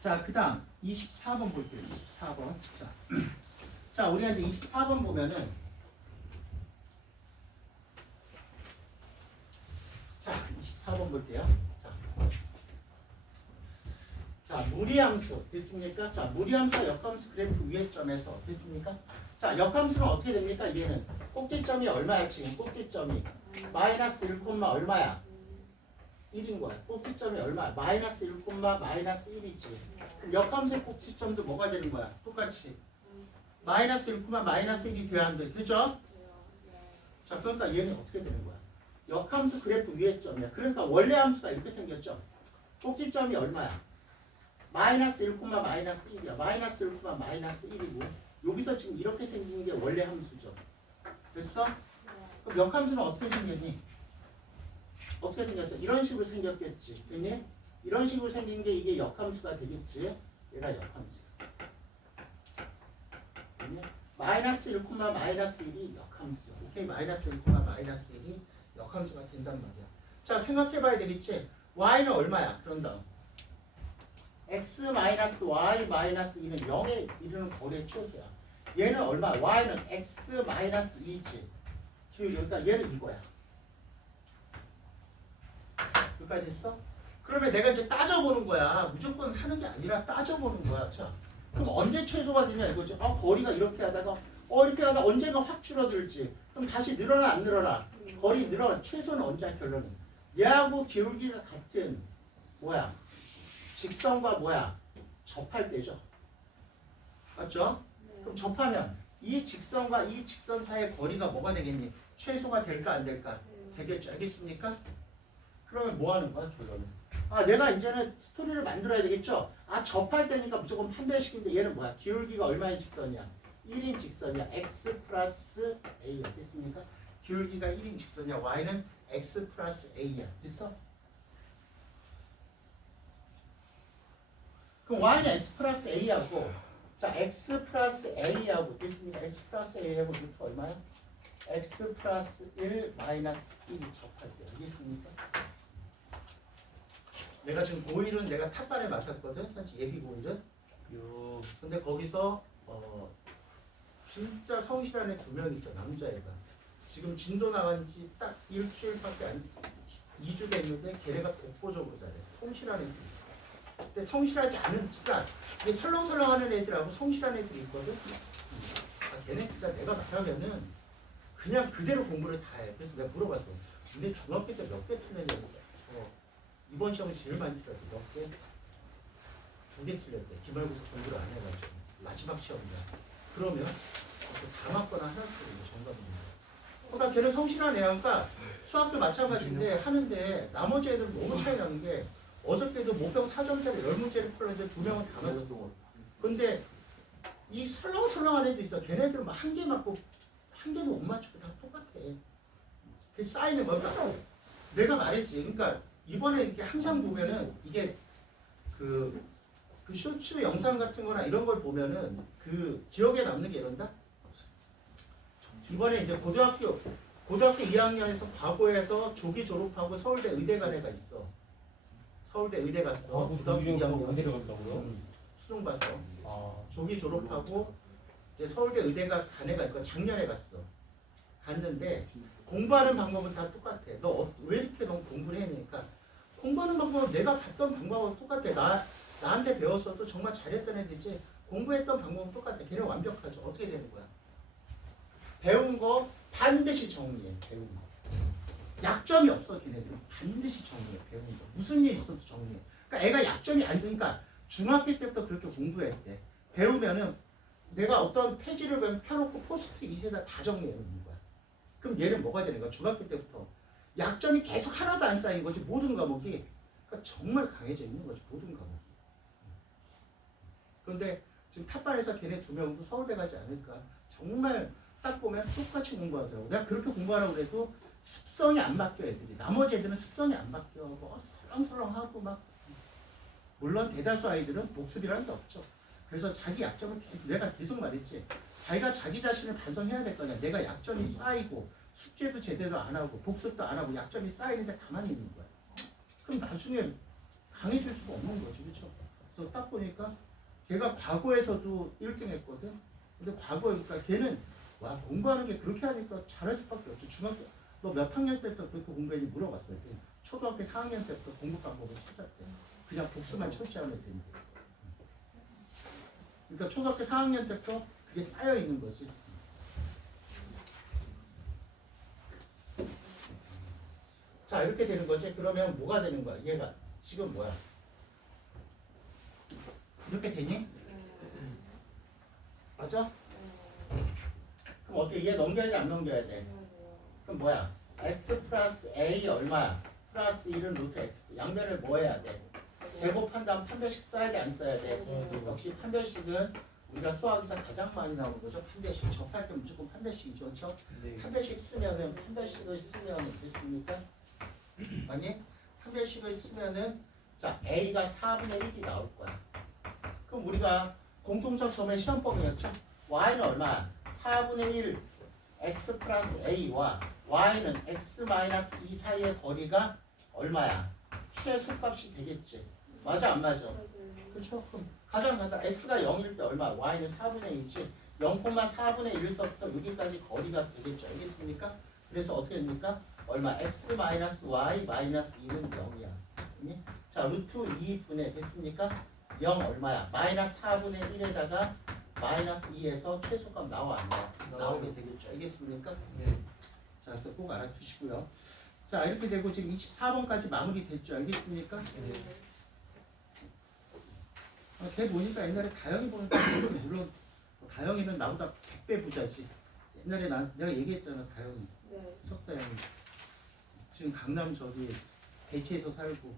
자, 그 다음 24번 볼게요. 24번. 자, 우리가 이제 24번 보면은 자, 24번 볼게요. 자, 무리함수 됐습니까? 자, 무리함수와 역함수 그래프 위의 점에서 됐습니까? 자, 역함수는 어떻게 됩니까? 얘는 꼭지점이 얼마야? 지금 꼭지점이 마이너스 1, 얼마야? 1인 거야. 꼭지점이 얼마야? 마이너스 1, 마이너스 1이지. 그럼 역함수의 꼭지점도 뭐가 되는 거야? 똑같이 마이너스 1, 마이너스 1이 돼야 한대. 그죠? 자, 그러니까 얘는 어떻게 되는 거야? 역함수 그래프 위의 점이야. 그러니까 원래 함수가 이렇게 생겼죠. 꼭지점이 얼마야? 마이너스 1, 마이너스 1이야. 마이너스 1, 마이너스 1이고 여기서 지금 이렇게 생긴 게 원래 함수죠. 됐어? 그럼 역함수는 어떻게 생겼니? 어떻게 생겼어? 이런 식으로 생겼겠지. 됐니? 이런 식으로 생긴 게 이게 역함수가 되겠지. 얘가 역함수야. 됐니? 마이너스 1, 마이너스 1이 역함수야. 오케이? 마이너스 1, 마이너스 1이 역함수가 된단 말이야. 자, 생각해봐야 되겠지? y는 얼마야? 그런 다음 x 마이너스 y 마이너스 2는 0에 이르는 거리의 최소야. 얘는 얼마? y는 x 마이너스 2지. 그러니까 얘는 이거야. 여기까지 됐어? 그러면 내가 이제 따져보는 거야. 무조건 하는 게 아니라 따져보는 거야. 자, 그럼 언제 최소가 되냐 이거지. 거리가 이렇게 하다가 이렇게 하다가 언젠가 확 줄어들지. 그럼 다시 늘어나 안 늘어나? 거리 늘어나. 최소는 언제야 결론은? 얘하고 기울기가 같은 뭐야? 직선과 뭐야? 접할 때죠. 맞죠? 그럼 접하면 이 직선과 이 직선 사이의 거리가 뭐가 되겠니? 최소가 될까 안 될까? 되겠죠. 알겠습니까? 그러면 뭐 하는 거야 결론은? 내가 이제는 스토리를 만들어야 되겠죠? 접할 때니까 무조건 판별식인데 얘는 뭐야? 기울기가 얼마의 직선이야? 1인 직선이야. x 플러스 a야. 됐습니까? 기울기가 1인 직선이야. y는 x 플러스 a야. 됐어? 그럼 y는 x 플러스 a하고 자 x 플러스 a하고 됐습니까? x 플러스 a하고 루트 얼마야? x 플러스 1 마이너스 1이 접할 때 알겠습니까? 내가 지금 고1은 내가 탑반에 맡았거든. 현재 예비 고1은. 근데 거기서 진짜 성실한 애 2명 있어. 남자애가. 지금 진도 나간 지 딱 일주일밖에 안 2주 됐는데 걔네가 독보적으로 잘해. 성실한 애들이 있어. 근데 성실하지 않은 그러니까 이게 설렁설렁하는 애들하고 성실한 애들이 있거든. 걔네 진짜 내가 말하면은 그냥 그대로 공부를 다 해. 그래서 내가 물어봤어. 근데 중학교 때 몇 개 틀렸냐고. 이번 시험은 제일 많이 틀렸대. 몇 개? 2개 틀렸대. 기말고사 공부를 안 해가지고 마지막 시험이야. 그러면 다 맞거나 하나 틀리고 정답입니다. 그러니까 걔는 성실한 애야. 그러니까 수학도 마찬가지인데 하는데 나머지 애들은 너무 차이 나는 게 어저께도 모평 4점짜리 10문제를 풀었는데 2명은 다 맞았어. 근데 이 설렁설렁한 애도 있어. 걔네들은 막 한 개 맞고 한 개도 못 맞추고 다 똑같아. 그 쌓이는 거니까 내가 말했지. 그러니까 이번에 이렇게 항상 보면은 이게 그 쇼츠 영상 같은 거나 이런 걸 보면은 그 기억에 남는 게 이런다? 이번에 이제 고등학교 2학년에서 과거에서 조기 졸업하고 서울대 의대 간 애가 있어. 서울대 의대 갔어. 고등학교 2학년 의대를 간다고요? 수능 봐서 아, 조기 졸업하고 이제 서울대 의대가 간 애가 있고 작년에 갔어. 갔는데 공부하는 방법은 다 똑같아. 너 왜 이렇게 너무 공부를 해니까 공부하는 방법은 내가 봤던 방법하고 똑같아. 나한테 배웠어도 정말 잘했던 애들이지 공부했던 방법은 똑같아. 걔는 완벽하죠. 어떻게 되는 거야? 배운 거 반드시 정리해. 배운 거. 약점이 없어. 걔네들은 반드시 정리해. 배운 거. 무슨 일 있어도 정리해. 그러니까 애가 약점이 안 있으니까 중학교 때부터 그렇게 공부했대. 배우면은 내가 어떤 페이지를 펴놓고 포스트잇에다 다 정리해 놓는 거야. 그럼 얘는 뭐가 되는 거야? 중학교 때부터 약점이 계속 하나도 안 쌓인 거지. 모든 과목이. 그러니까 정말 강해져 있는 거지. 모든 과목이. 그런데 지금 탑반에서 걔네 2명도 서울대 가지 않을까. 정말 딱 보면 똑같이 공부하더라고. 내가 그렇게 공부하라고 그래도 습성이 안 바뀌어 애들이. 나머지 애들은 습성이 안 바뀌어. 뭐 설렁설렁하고 막. 물론 대다수 아이들은 복습이라는 게 없죠. 그래서 자기 약점을 내가 계속 말했지. 자기가 자기 자신을 반성해야 될 거냐. 내가 약점이 쌓이고 숙제도 제대로 안 하고 복습도 안 하고 약점이 쌓이는데 가만히 있는 거야. 그럼 나중에 강해질 수가 없는 거지. 그렇죠? 그래서 딱 보니까 걔가 과거에서도 1등 했거든. 근데 과거에 그러니까 걔는 와 공부하는 게 그렇게 하니까 잘할 수밖에 없죠. 중학교 너 몇 학년 때부터 그렇게 공부했니 물어봤어요. 초등학교 4학년 때부터 공부 방법을 찾았대. 그냥 복습만 철저하면 된대. 그러니까 초등학교 4학년 때부터 그게 쌓여 있는 거지. 자 이렇게 되는 거지. 그러면 뭐가 되는 거야? 얘가 지금 뭐야? 이렇게 되니? 맞아? 그럼 어떻게 얘 넘겨야 돼? 안 넘겨야 돼? 그럼 뭐야? x 플러스 a 얼마야? 플러스 1은 루트 x. 양변을 뭐 해야 돼? 제곱한 다음 판별식 써야 돼? 안 써야 돼? 역시 판별식은 우리가 수학에서 가장 많이 나오는 거죠. 판별식. 접할 때 무조건 판별식이죠. 그렇죠? 판별식 쓰면은 판별식을 쓰면 됐습니까? 아니? 판별식을 쓰면은 자 a가 4분의 1이 나올 거야. 그럼 우리가 공통점 처음에 시험법이었죠. y는 얼마? 4분의 1 x 플러스 a와 y는 x 마이너스 2 사이의 거리가 얼마야? 최소값이 되겠지. 맞아 안 맞아? 그렇죠? 그럼 가장 간단 x가 0일 때 얼마? y는 4분의 2지. 0,4분의 1서부터 여기까지 거리가 되겠죠. 알겠습니까? 그래서 어떻게 됩니까? 얼마? x 마이너스 y 마이너스 2는 0이야. 자 루트 2분의 됐습니까? 0 얼마야? 마이너스 4분의 1에다가 마이너스 2에서 최소값 나와 안 나와? 나오게 되겠죠. 알겠습니까? 네. 자 그래서 꼭 알아두시고요. 자 이렇게 되고 지금 24번까지 마무리 됐죠. 알겠습니까? 걔 보니까 옛날에 다영이 보니까 물론 다영이는 나보다 100배 부자지. 옛날에 내가 얘기했잖아. 다영이 석다영이 지금 강남 저기 대치에서 살고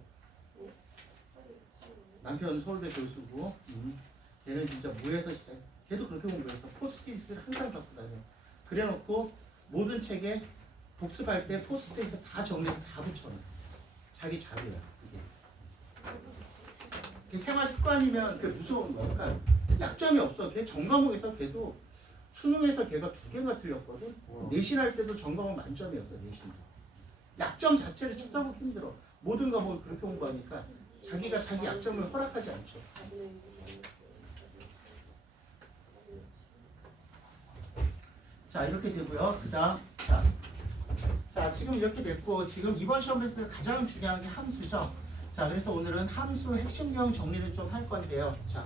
남편 서울대 교수고 걔는 진짜 무에서 시작. 걔도 그렇게 공부했어. 포스트잇을 항상 갖고 다녀. 그래놓고 모든 책에 복습할 때 포스트잇을 다 정리해서 다 붙여놔. 자기 자료야 그게. 그게 생활 습관이면 그게 무서운 거야. 그러니까 약점이 없어. 걔 전과목에서 걔도 수능에서 걔가 2개가 틀렸거든. 내신할 때도 전과목 만점이었어. 내신도. 약점 자체를 찾아보기 힘들어. 모든 과목을 그렇게 공부하니까 자기가 자기 약점을 허락하지 않죠. 자 이렇게 되고요. 그 다음 자 자, 지금 이렇게 됐고 지금 이번 시험에서 가장 중요한 게 함수죠. 자, 그래서 오늘은 함수 핵심 유형 정리를 좀 할 건데요. 자,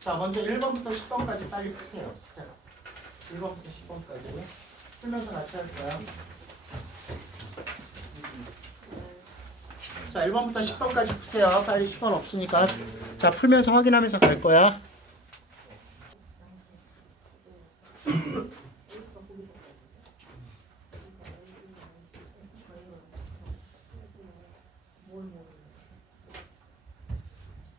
자, 먼저 1번부터 10번까지 빨리 푸세요. 자, 1번부터 10번까지 풀면서 같이 할 거야. 자, 1번부터 10번까지 푸세요. 빨리 10번 없으니까. 자, 풀면서 확인하면서 갈 거야.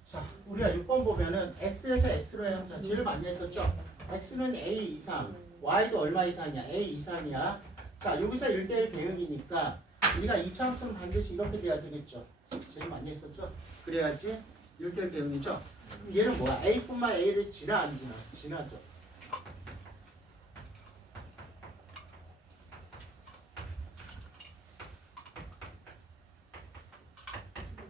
자, 우리가 6번 보면은 x에서 x로의 함수 제일 많이 했었죠. x는 a 이상, y도 얼마 이상이야? a 이상이야. 자, 여기서 1대1 대응이니까 우리가 2차 함수는 반드시 이렇게 돼야 되겠죠. 제일 많이 했었죠. 그래야지 1대1 대응이죠. 얘는 뭐야? a뿐만 a를 지나 안 지나? 지나죠.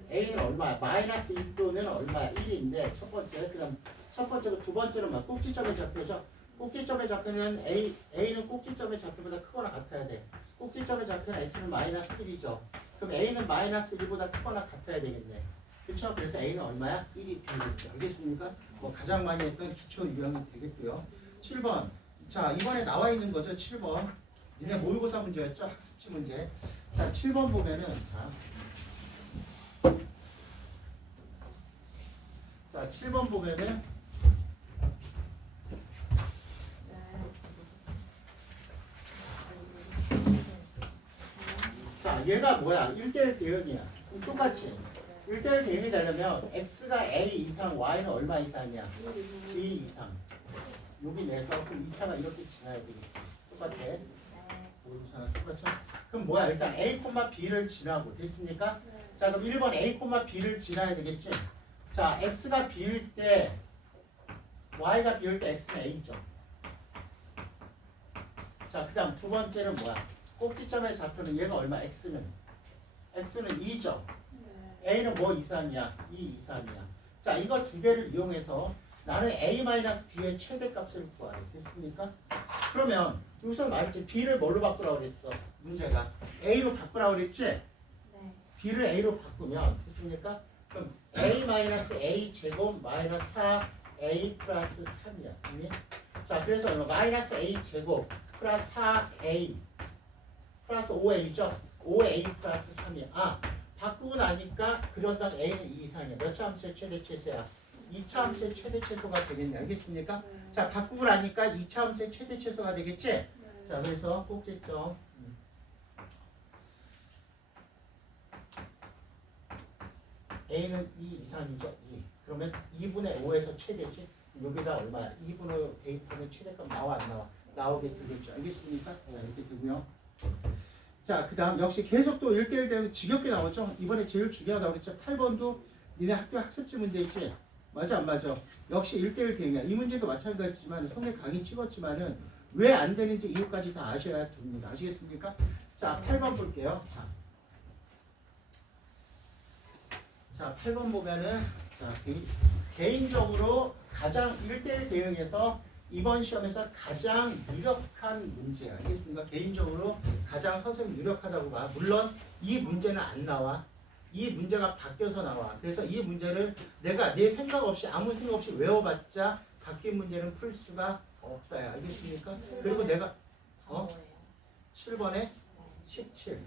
a는 얼마야? 마이너스 2또는 얼마야? 1인데 첫 번째, 그 다음 첫 번째고 두 번째는 뭐 꼭지점의 좌표죠. 꼭지점의 좌표는 a는 꼭지점의 좌표보다 크거나 같아야 돼. 꼭지점의 좌표는 x는 마이너스 1이죠. 그럼 a는 마이너스 1보다 크거나 같아야 되겠네. 그렇죠? 그래서 a는 얼마야? 1이 되겠죠. 알겠습니까? 뭐 가장 많이 했던 기초 유형이 되겠고요. 7번. 자, 이번에 나와 있는 거죠. 7번. 니네 모의고사 문제였죠? 학습지 문제. 자, 7번 보면은 자, 7번 보면은 자, 얘가 뭐야? 1대1 대응이야. 그럼 똑같이 1대1 대응이 되려면 x가 a 이상 y는 얼마 이상이야? b 이상. 여기 내서 그럼 2차가 이렇게 지나야 되겠지. 똑같아. 모의고사랑 똑같죠? 그럼 뭐야? 일단 a, b를 지나고 됐습니까? 자, 그럼 1번 a, b를 지나야 되겠지? 자, x가 b일 때 y가 b일 때 x는 a죠. 자, 그 다음 두 번째는 뭐야? 꼭지점의 좌표는 얘가 얼마? x는 2죠. a는 뭐 이상이야? 2 이상이야. 자, 이거 두 개를 이용해서 나는 a-b의 최대값을 구하래. 됐습니까? 그러면 여기서 말했지. b를 뭘로 바꾸라고 그랬어? 문제가 a로 바꾸라고 그랬지? 네. b를 a로 바꾸면 됐습니까? 그럼 a-a 제곱 마이너스 4a 플러스 3이야. 자, 그래서 얼마? 마이너스 a 제곱 플러스 4a 플러스 5a죠. 5a 플러스 3이야. 아, 바꾸고 나니까 그런 다음 a는 2 이상이야. 몇 차 함수의 최대 최소야? 2차 함수의 최대 최소가 되겠네. 알겠습니까? 자, 바꾸고 나니까 2차 함수의 최대 최소가 되겠지? 자, 그래서 꼭지점 a는 2 이상이죠. 2. 그러면 2분의 5에서 최대지. 여기다 얼마야? 2분의 5 대입하면 최대값 나와 안 나와? 나오게 되겠죠. 알겠습니까? 자, 이렇게 되고요. 자, 그 다음 역시 계속 또 1대1 되면 지겹게 나오죠. 이번에 제일 중요하다고 그랬죠. 8번도 니네 학교 학습지 문제 있지? 맞아 안 맞아? 역시 1대1 대응이야. 이 문제도 마찬가지지만 손에 강의 찍었지만은 왜 안 되는지 이유까지 다 아셔야 됩니다. 아시겠습니까? 자, 8번 볼게요. 자, 8번 보면은 자, 개인적으로 가장 1대1 대응에서 이번 시험에서 가장 유력한 문제야. 알겠습니까? 개인적으로 가장 선생님 유력하다고 봐. 물론 이 문제는 안 나와. 이 문제가 바뀌어서 나와. 그래서 이 문제를 내가 내 생각 없이 아무 생각 없이 외워봤자 바뀐 문제는 풀 수가 없다. 알겠습니까? 그리고 내가 7번에 17.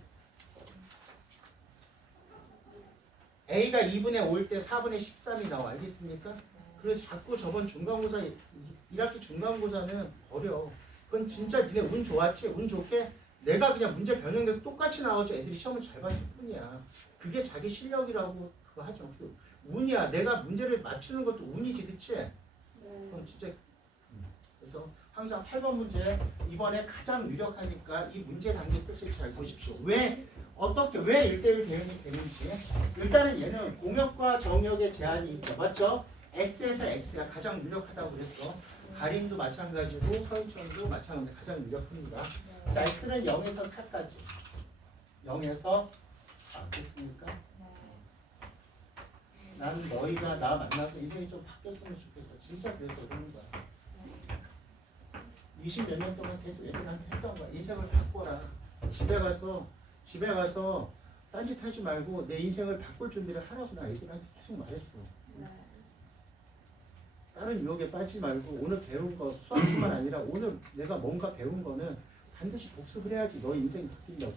A가 2분의 5일 때 4분의 13이 나와. 알겠습니까? 그래서 자꾸 저번 중간고사 1학기 중간고사는 버려. 그건 진짜 니네 운 좋았지. 운 좋게 내가 그냥 문제 변형돼도 똑같이 나오죠. 애들이 시험을 잘 봤을 뿐이야. 그게 자기 실력이라고 그거 하지 마. 운이야. 내가 문제를 맞추는 것도 운이지. 그치? 그럼 진짜 그래서 항상 8번 문제 이번에 가장 유력하니까 이 문제 단계 뜻을 잘 보십시오. 왜 1대1 대응이 되는지. 일단은 얘는 공역과 정역의 제한이 있어. 맞죠? X에서 X가 가장 유력하다고 그랬어. 가림도 마찬가지고 서인천도 마찬가지로 가장 유력합니다. 자, X는 0에서 4까지. 0에서 4 됐습니까? 나는 너희가 나 만나서 인생이 좀 바뀌었으면 좋겠어. 진짜 그래서 그러는 거야. 20몇 년 동안 계속 애들한테 했던 거야. 인생을 바꿔라. 집에 가서 딴짓하지 말고 내 인생을 바꿀 준비를 하라고 나 애들한테 계속 말했어. 다른 유혹에 빠지지 말고 오늘 배운 거 수학뿐만 아니라 오늘 내가 뭔가 배운 거는 반드시 복습을 해야지 너 인생이 바뀐다고.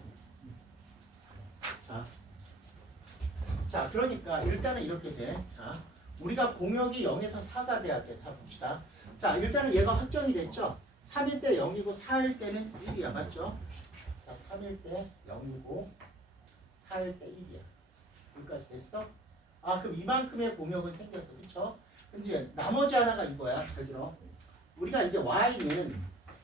자, 그러니까 일단은 이렇게 돼. 자, 우리가 공역이 0에서 4가 돼야 돼. 자, 봅시다. 자, 일단은 얘가 확정이 됐죠? 3일 때 0이고 4일 때는 1이야. 맞죠? 자, 3일 때 0이고 4일 때 1이야. 여기까지 됐어? 아, 그럼 이만큼의 공역은 생겼어. 그쵸? 이제 나머지 하나가 이거야. 잘 들어. 우리가 이제 y는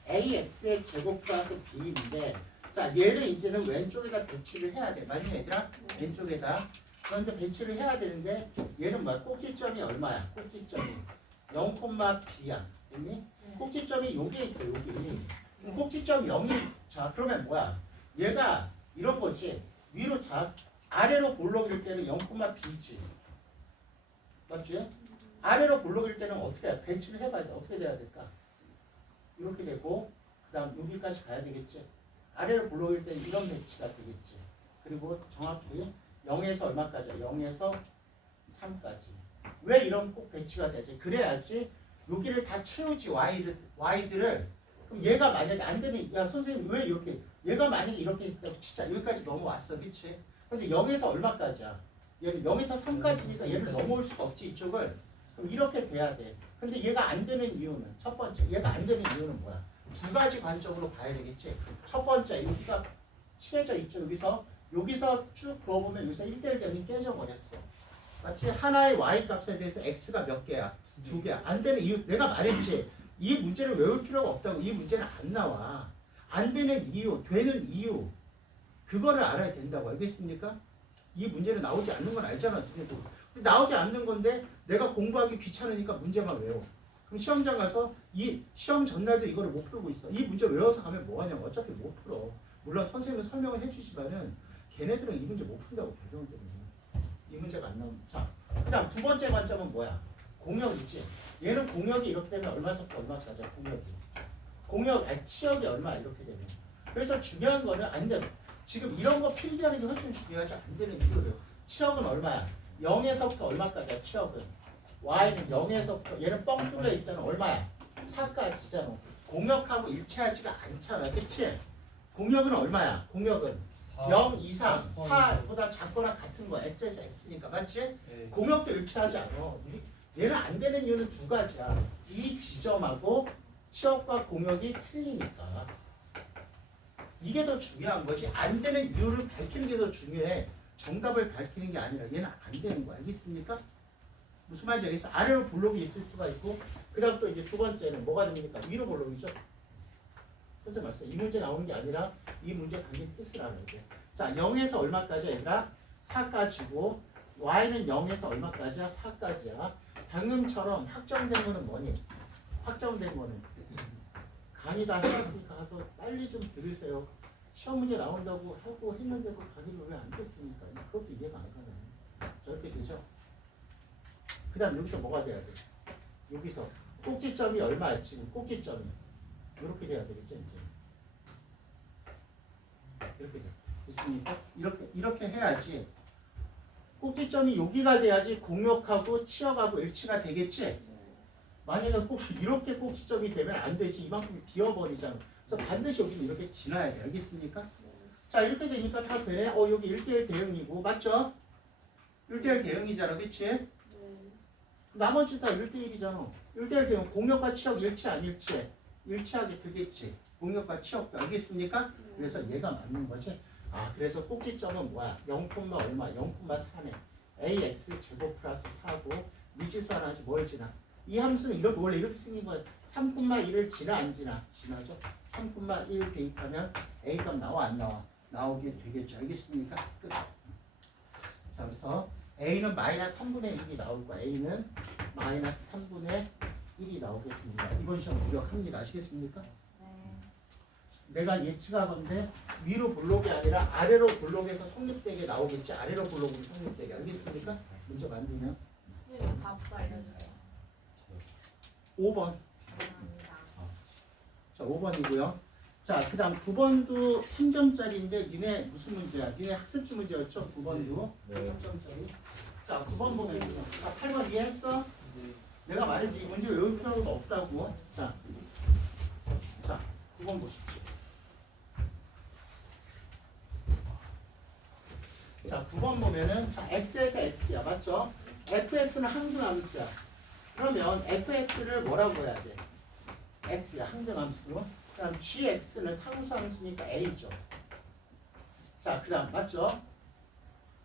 ax의 제곱 플러스 b인데 자, 얘를 이제는 왼쪽에다 배치를 해야 돼. 맞니 얘들아? 왼쪽에다. 그런데 배치를 해야 되는데 얘는 뭐야? 꼭지점이 얼마야? 꼭지점이 0,b야. 됐니? 꼭지점이 여기에 있어. 여기. 꼭지점 0이 자, 그러면 뭐야? 얘가 이런 거지. 위로 자, 아래로 볼록일 때는 0,b지. 맞지? 아래로 볼록일 때는 어떻게 해? 배치를 해봐야 돼. 어떻게 돼야 될까? 이렇게 되고 그 다음 여기까지 가야 되겠지. 아래로 볼록일 때는 이런 배치가 되겠지. 그리고 정확히 0에서 얼마까지야? 0에서 3까지. 왜 이런 꼭 배치가 되지? 그래야지 여기를 다 채우지 y들을. 그럼 얘가 만약에 안 되는 야 선생님 왜 이렇게 얘가 만약에 이렇게 있다고 진짜 여기까지 넘어왔어. 그치? 근데 0에서 얼마까지야? 얘는 0에서 3까지니까 얘를 넘어올 수가 없지 이쪽을. 그럼 이렇게 돼야 돼. 근데 얘가 안 되는 이유는 첫 번째 얘가 안 되는 이유는 뭐야? 두 가지 관점으로 봐야 되겠지. 첫 번째 여기가 칠해져 있죠. 여기서 쭉 그어보면 여기서 1대1 대응이 깨져버렸어. 마치 하나의 y 값에 대해서 x가 몇 개야? 2개야. 안 되는 이유 내가 말했지. 이 문제를 외울 필요가 없다고. 이 문제는 안 나와. 안 되는 이유, 되는 이유 그거를 알아야 된다고. 알겠습니까? 이 문제는 나오지 않는 건 알잖아. 나오지 않는 건데 내가 공부하기 귀찮으니까 문제만 외워. 그럼 시험장 가서 이 시험 전날도 이거를 못 풀고 있어. 이 문제 외워서 가면 뭐하냐고. 어차피 못 풀어. 물론 선생님은 설명을 해주시면은 걔네들은 이 문제 못 푼다고 배경 때문에. 이 문제가 안 나옵니다. 자, 그 다음 두 번째 관점은 뭐야? 공역이지. 얘는 공역이 이렇게 되면 얼마서부터 얼마까지야? 치역이 얼마 이렇게 되면. 그래서 중요한 거는 안 돼. 지금 이런 거 필기하는 게 훨씬 중요하지. 안 되는 이유예요. 치역은 얼마야? 0에서부터 얼마까지야? 치역은 y는 0에서부터 얘는 뻥 뚫려 있잖아. 얼마야? 4까지잖아. 공역하고 일치하지가 않잖아. 그치? 공역은 얼마야? 공역은 0 이상 4보다 작거나 같은 거야. x에서 x니까. 맞지? 네. 공역도 일치하지 않아. 얘는 안 되는 이유는 두 가지야. 이 지점하고 치역과 공역이 틀리니까. 이게 더 중요한 거지. 안 되는 이유를 밝히는 게 더 중요해. 정답을 밝히는 게 아니라 얘는 안 되는 거야. 알겠습니까? 무슨 말인지 알겠어? 아래로 볼록이 있을 수가 있고 그 다음 또 이제 두 번째는 뭐가 됩니까? 위로 볼록이죠. 그래서 말씀 이 문제 나오는 게 아니라 이 문제 담긴 뜻을 알아야 돼. 자, 0에서 얼마까지야? 얘가 4까지고 y는 0에서 얼마까지야? 4까지야. 방금처럼 확정된 거는 뭐니? 확정된 거는 강의 다 해놨으니까 가서 빨리 좀 들으세요. 시험 문제 나온다고 하고 했는데도 강의를 왜 안 됐습니까? 그것도 이해가 안 가네. 저렇게 되죠? 그 다음 여기서 뭐가 돼야 돼? 여기서 꼭지점이 얼마야? 지금 꼭지점이 이렇게 돼야 되겠죠? 이제 이렇게 돼. 있습니까? 이렇게 해야지. 꼭지점이 여기가 돼야지 공역하고 치역하고 일치가 되겠지? 만약에 꼭 이렇게 꼭지점이 되면 안 되지. 이만큼이 비어버리잖아. 그래서 반드시 여기는 이렇게 지나야 돼. 알겠습니까? 자, 이렇게 되니까 다 되네. 여기 1대1 대응이고 맞죠? 1대1 대응이잖아. 그치? 나머지 다 1대1이잖아. 1대1 대응. 공역과 치역 일치 안 일치해? 일치하게 되겠지. 공역과 치역도. 알겠습니까? 그래서 얘가 맞는 거지. 아, 그래서 꼭지점은 뭐야? 0, 얼마? 0,4네. ax 제곱 플러스 4고 미지수 하나지 뭘 지나? 이 함수는 이렇게 원래 이렇게 생긴 거야. 3,1을 지나 안 지나? 지나죠. 3,1 대입하면 a 값 나와 안 나와? 나오게 되겠죠. 알겠습니까? 끝. 자, 그래서 a는 마이너스 3분의 1이 나올 거야. a는 마이너스 3분의 1이 나오게 됩니다. 이번 시험 무력합니다. 아시겠습니까? 네. 내가 예측하건데 위로 볼록이 아니라 아래로 볼록에서 성립되게 나오겠지. 아래로 볼록으로 성립되게. 알겠습니까? 문제 만들면 선생님 답도 알려주세요. 5번. 감사합니다. 자, 5번이고요. 자, 그 다음 9번도 3점짜리인데 니네 무슨 문제야? 니네 학습지 문제였죠? 9번도 네. 3점짜리. 자, 9번 보면 자, 8번 이해했어? 내가 말했지. 이 문제 외울 필요가 없다고. 자, 9번 보십시오. 자, 9번 보면은 자, x에서 x야. 맞죠? fx는 항등함수야. 그러면 fx를 뭐라고 해야 돼? x야. 항등함수. 그다음 gx는 상수함수니까 a죠. 자, 그다음 맞죠?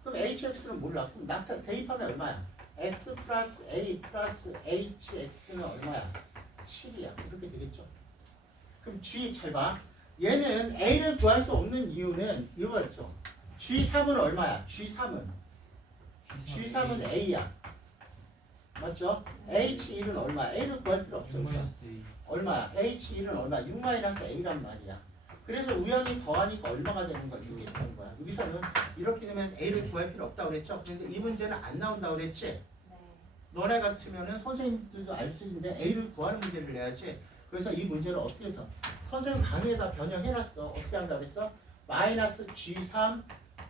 그럼 hx는 몰라. 그럼 대입하면 얼마야? x 플러스 a 플러스 hx는 얼마야? 7이야. 이렇게 되겠죠? 그럼 g 잘 봐. 얘는 a를 구할 수 없는 이유는 이거였죠. G3은 얼마야? G3은 A야. 맞죠? H1은 얼마야? A를 구할 필요 없어. 얼마야? H1은 얼마야? 6-A란 말이야. 그래서 우연히 더하니까 얼마가 되는 거야? 6이 되는 거야. 여기서는 이렇게 되면 A를 구할 필요 없다고 그랬죠? 근데 이 문제는 안 나온다고 그랬지? 네. 너네 같으면은 선생님들도 알 수 있는데 A를 구하는 문제를 내야지. 그래서 이 문제를 어떻게 해서 선생님 강의에다 변형해놨어. 어떻게 한다고 그랬어? 마이너스 G3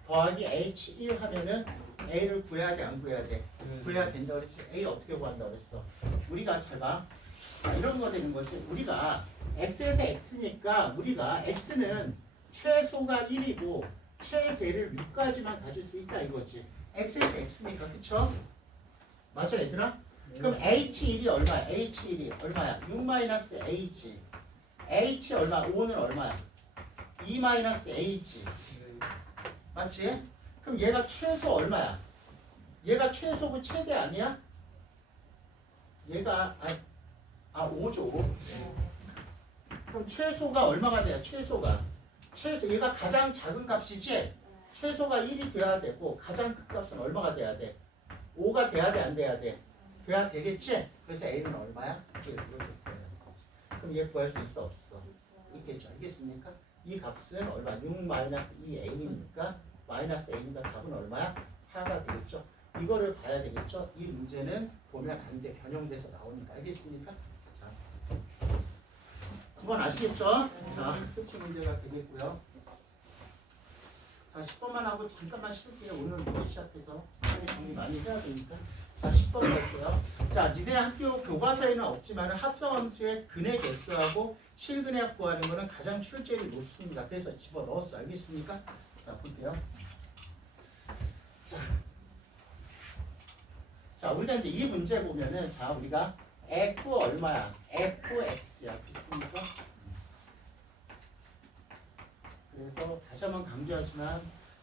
더하기 H1 하면은 A를 구해야 돼, 안 구해야 돼? 구해야 된다고 그랬지. A 어떻게 구한다고 그랬어? 우리가 잘 봐. 자, 이런 거 되는 거지. 우리가 X에서 X니까 우리가 X는 최소가 1이고 최대를 6까지만 가질 수 있다 이거지. X에서 X니까 그쵸? 맞아 얘들아? 그럼 H1이 얼마야? H1이 얼마야? 6-A지. H 얼마? 5는 얼마야? 2-A지. 맞지? 그럼 얘가 최소 얼마야? 얘가 최소고 최대 아니야? 얘가 5죠. 5. 그럼 최소가 얼마가 돼요? 최소 얘가 가장 작은 값이지? 최소가 1이 돼야 되고 가장 큰 값은 얼마가 돼야 돼? 5가 돼야 돼, 안 돼야 돼? 돼야 되겠지? 그래서 A는 얼마야? 이걸 구해야 되는 거지. 그럼 얘 구할 수 있어? 없어? 있겠죠. 알겠습니까? 이 값은 얼마? 6-2A니까 마이너스 A니까 답은 얼마야? 4가 되겠죠. 이거를 봐야 되겠죠. 이 문제는 보면 안 돼. 변형돼서 나오니까. 알겠습니까? 자, 9번 아시겠죠? 자, 학습지 문제가 되겠고요. 자, 10번만 하고 잠깐만 쉴게요. 오늘 뭐 시작해서 정리 많이 해야 되니까. 자, 10번 갈게요. 자, 니네 학교 교과서에는 없지만 합성함수의 근의 개수하고 실근의 구하는 거는 가장 출제율이 높습니다. 그래서 집어넣었어. 알겠습니까? 자, 볼게요. 자, 우리가 이제 이 문제 보면은 자, 우리가 F 얼마야? FX야. 됐습니까? 그래서 다시 한번 강조하지만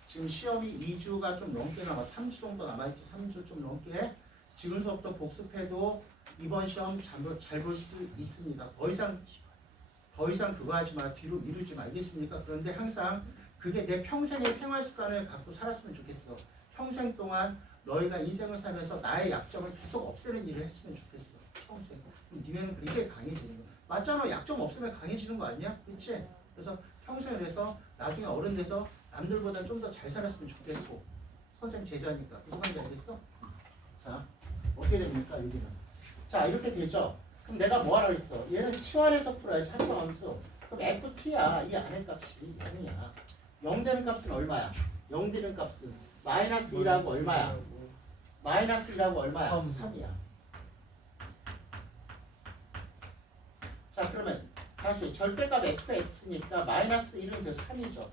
지금 시험이 2주가 좀 넘게 남아 3주 정도 남아있지. 3주 좀 넘게 지금 수업도 복습해도 이번 시험 잘 볼 수 있습니다. 더 이상 그거 하지 마. 뒤로 미루지 마. 알겠습니까? 그런데 항상 그게 내 평생의 생활 습관을 갖고 살았으면 좋겠어. 평생 동안 너희가 인생을 살면서 나의 약점을 계속 없애는 일을 했으면 좋겠어. 평생. 그럼 니네는 이게 강해지는 거야. 맞잖아. 약점 없으면 강해지는 거 아니야? 그치? 그래서 평생을 해서 나중에 어른 돼서 남들보다 좀 더 잘 살았으면 좋겠고 선생님 제자니까 무슨 말인지 알겠어? 자, 어떻게 됩니까? 여기는 자, 이렇게 되죠? 그럼 내가 뭐 하라고 했어? 얘는 치환해서 풀어야지. 합성함수. 그럼 FT야. 이 안에 값이 0이야. 0 되는 값은 얼마야? 0 되는 값은 마이너스 2라고 얼마야? 마이너스 2라고 얼마야? 3이야. 자, 그러면 다시 절대값 fx니까 마이너스 1은 그 3이죠.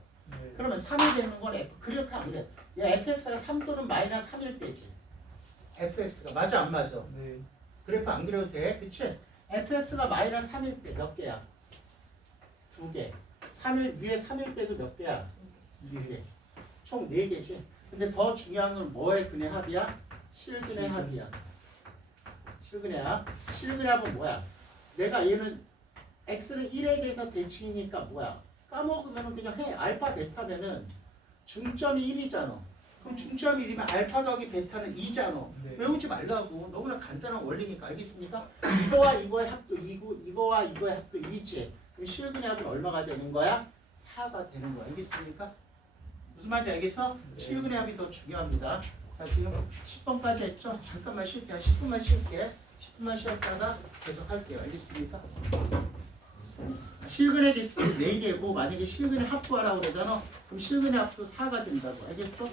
그러면 3이 되는 건 f. 그렇게 안 그래. 얘 fx가 3 또는 마이너스 3일 때지. fx가 맞아 안 맞아? 네. 그래프 안 그려도 돼. 그치? fx가 마이너스 3일 때 몇 개야? 2개. 3일 위에 3일 때도 몇 개야? 2개. 총 4개지. 근데 더 중요한 건 뭐의 근의 합이야? 실근의 합이야. 실근의 합. 실근의 합은 뭐야? 내가 얘는 x는 1에 대해서 대칭이니까 뭐야? 까먹으면 그냥 해. 알파 베타면은 중점이 1이잖아. 그럼 중점이 1이면 알파 더하기 베타는 2잖아. 네. 외우지 말라고. 너무나 간단한 원리니까. 알겠습니까? 이거와 이거의 합도 2고 이거와 이거의 합도 2지. 그럼 실근의 합은 얼마가 되는 거야? 4가 되는 거야. 알겠습니까? 무슨 말인지 알겠어? 실근의 합이 더 중요합니다. 자, 지금 10번까지 했죠? 잠깐만 쉴게요. 10분만 쉴게. 10분만 쉬었다가 계속 할게요. 알겠습니까? 실근의 개수는 4개고 만약에 실근의 합구하라고 그러잖아. 그럼 실근의 합도 4가 된다고. 알겠어?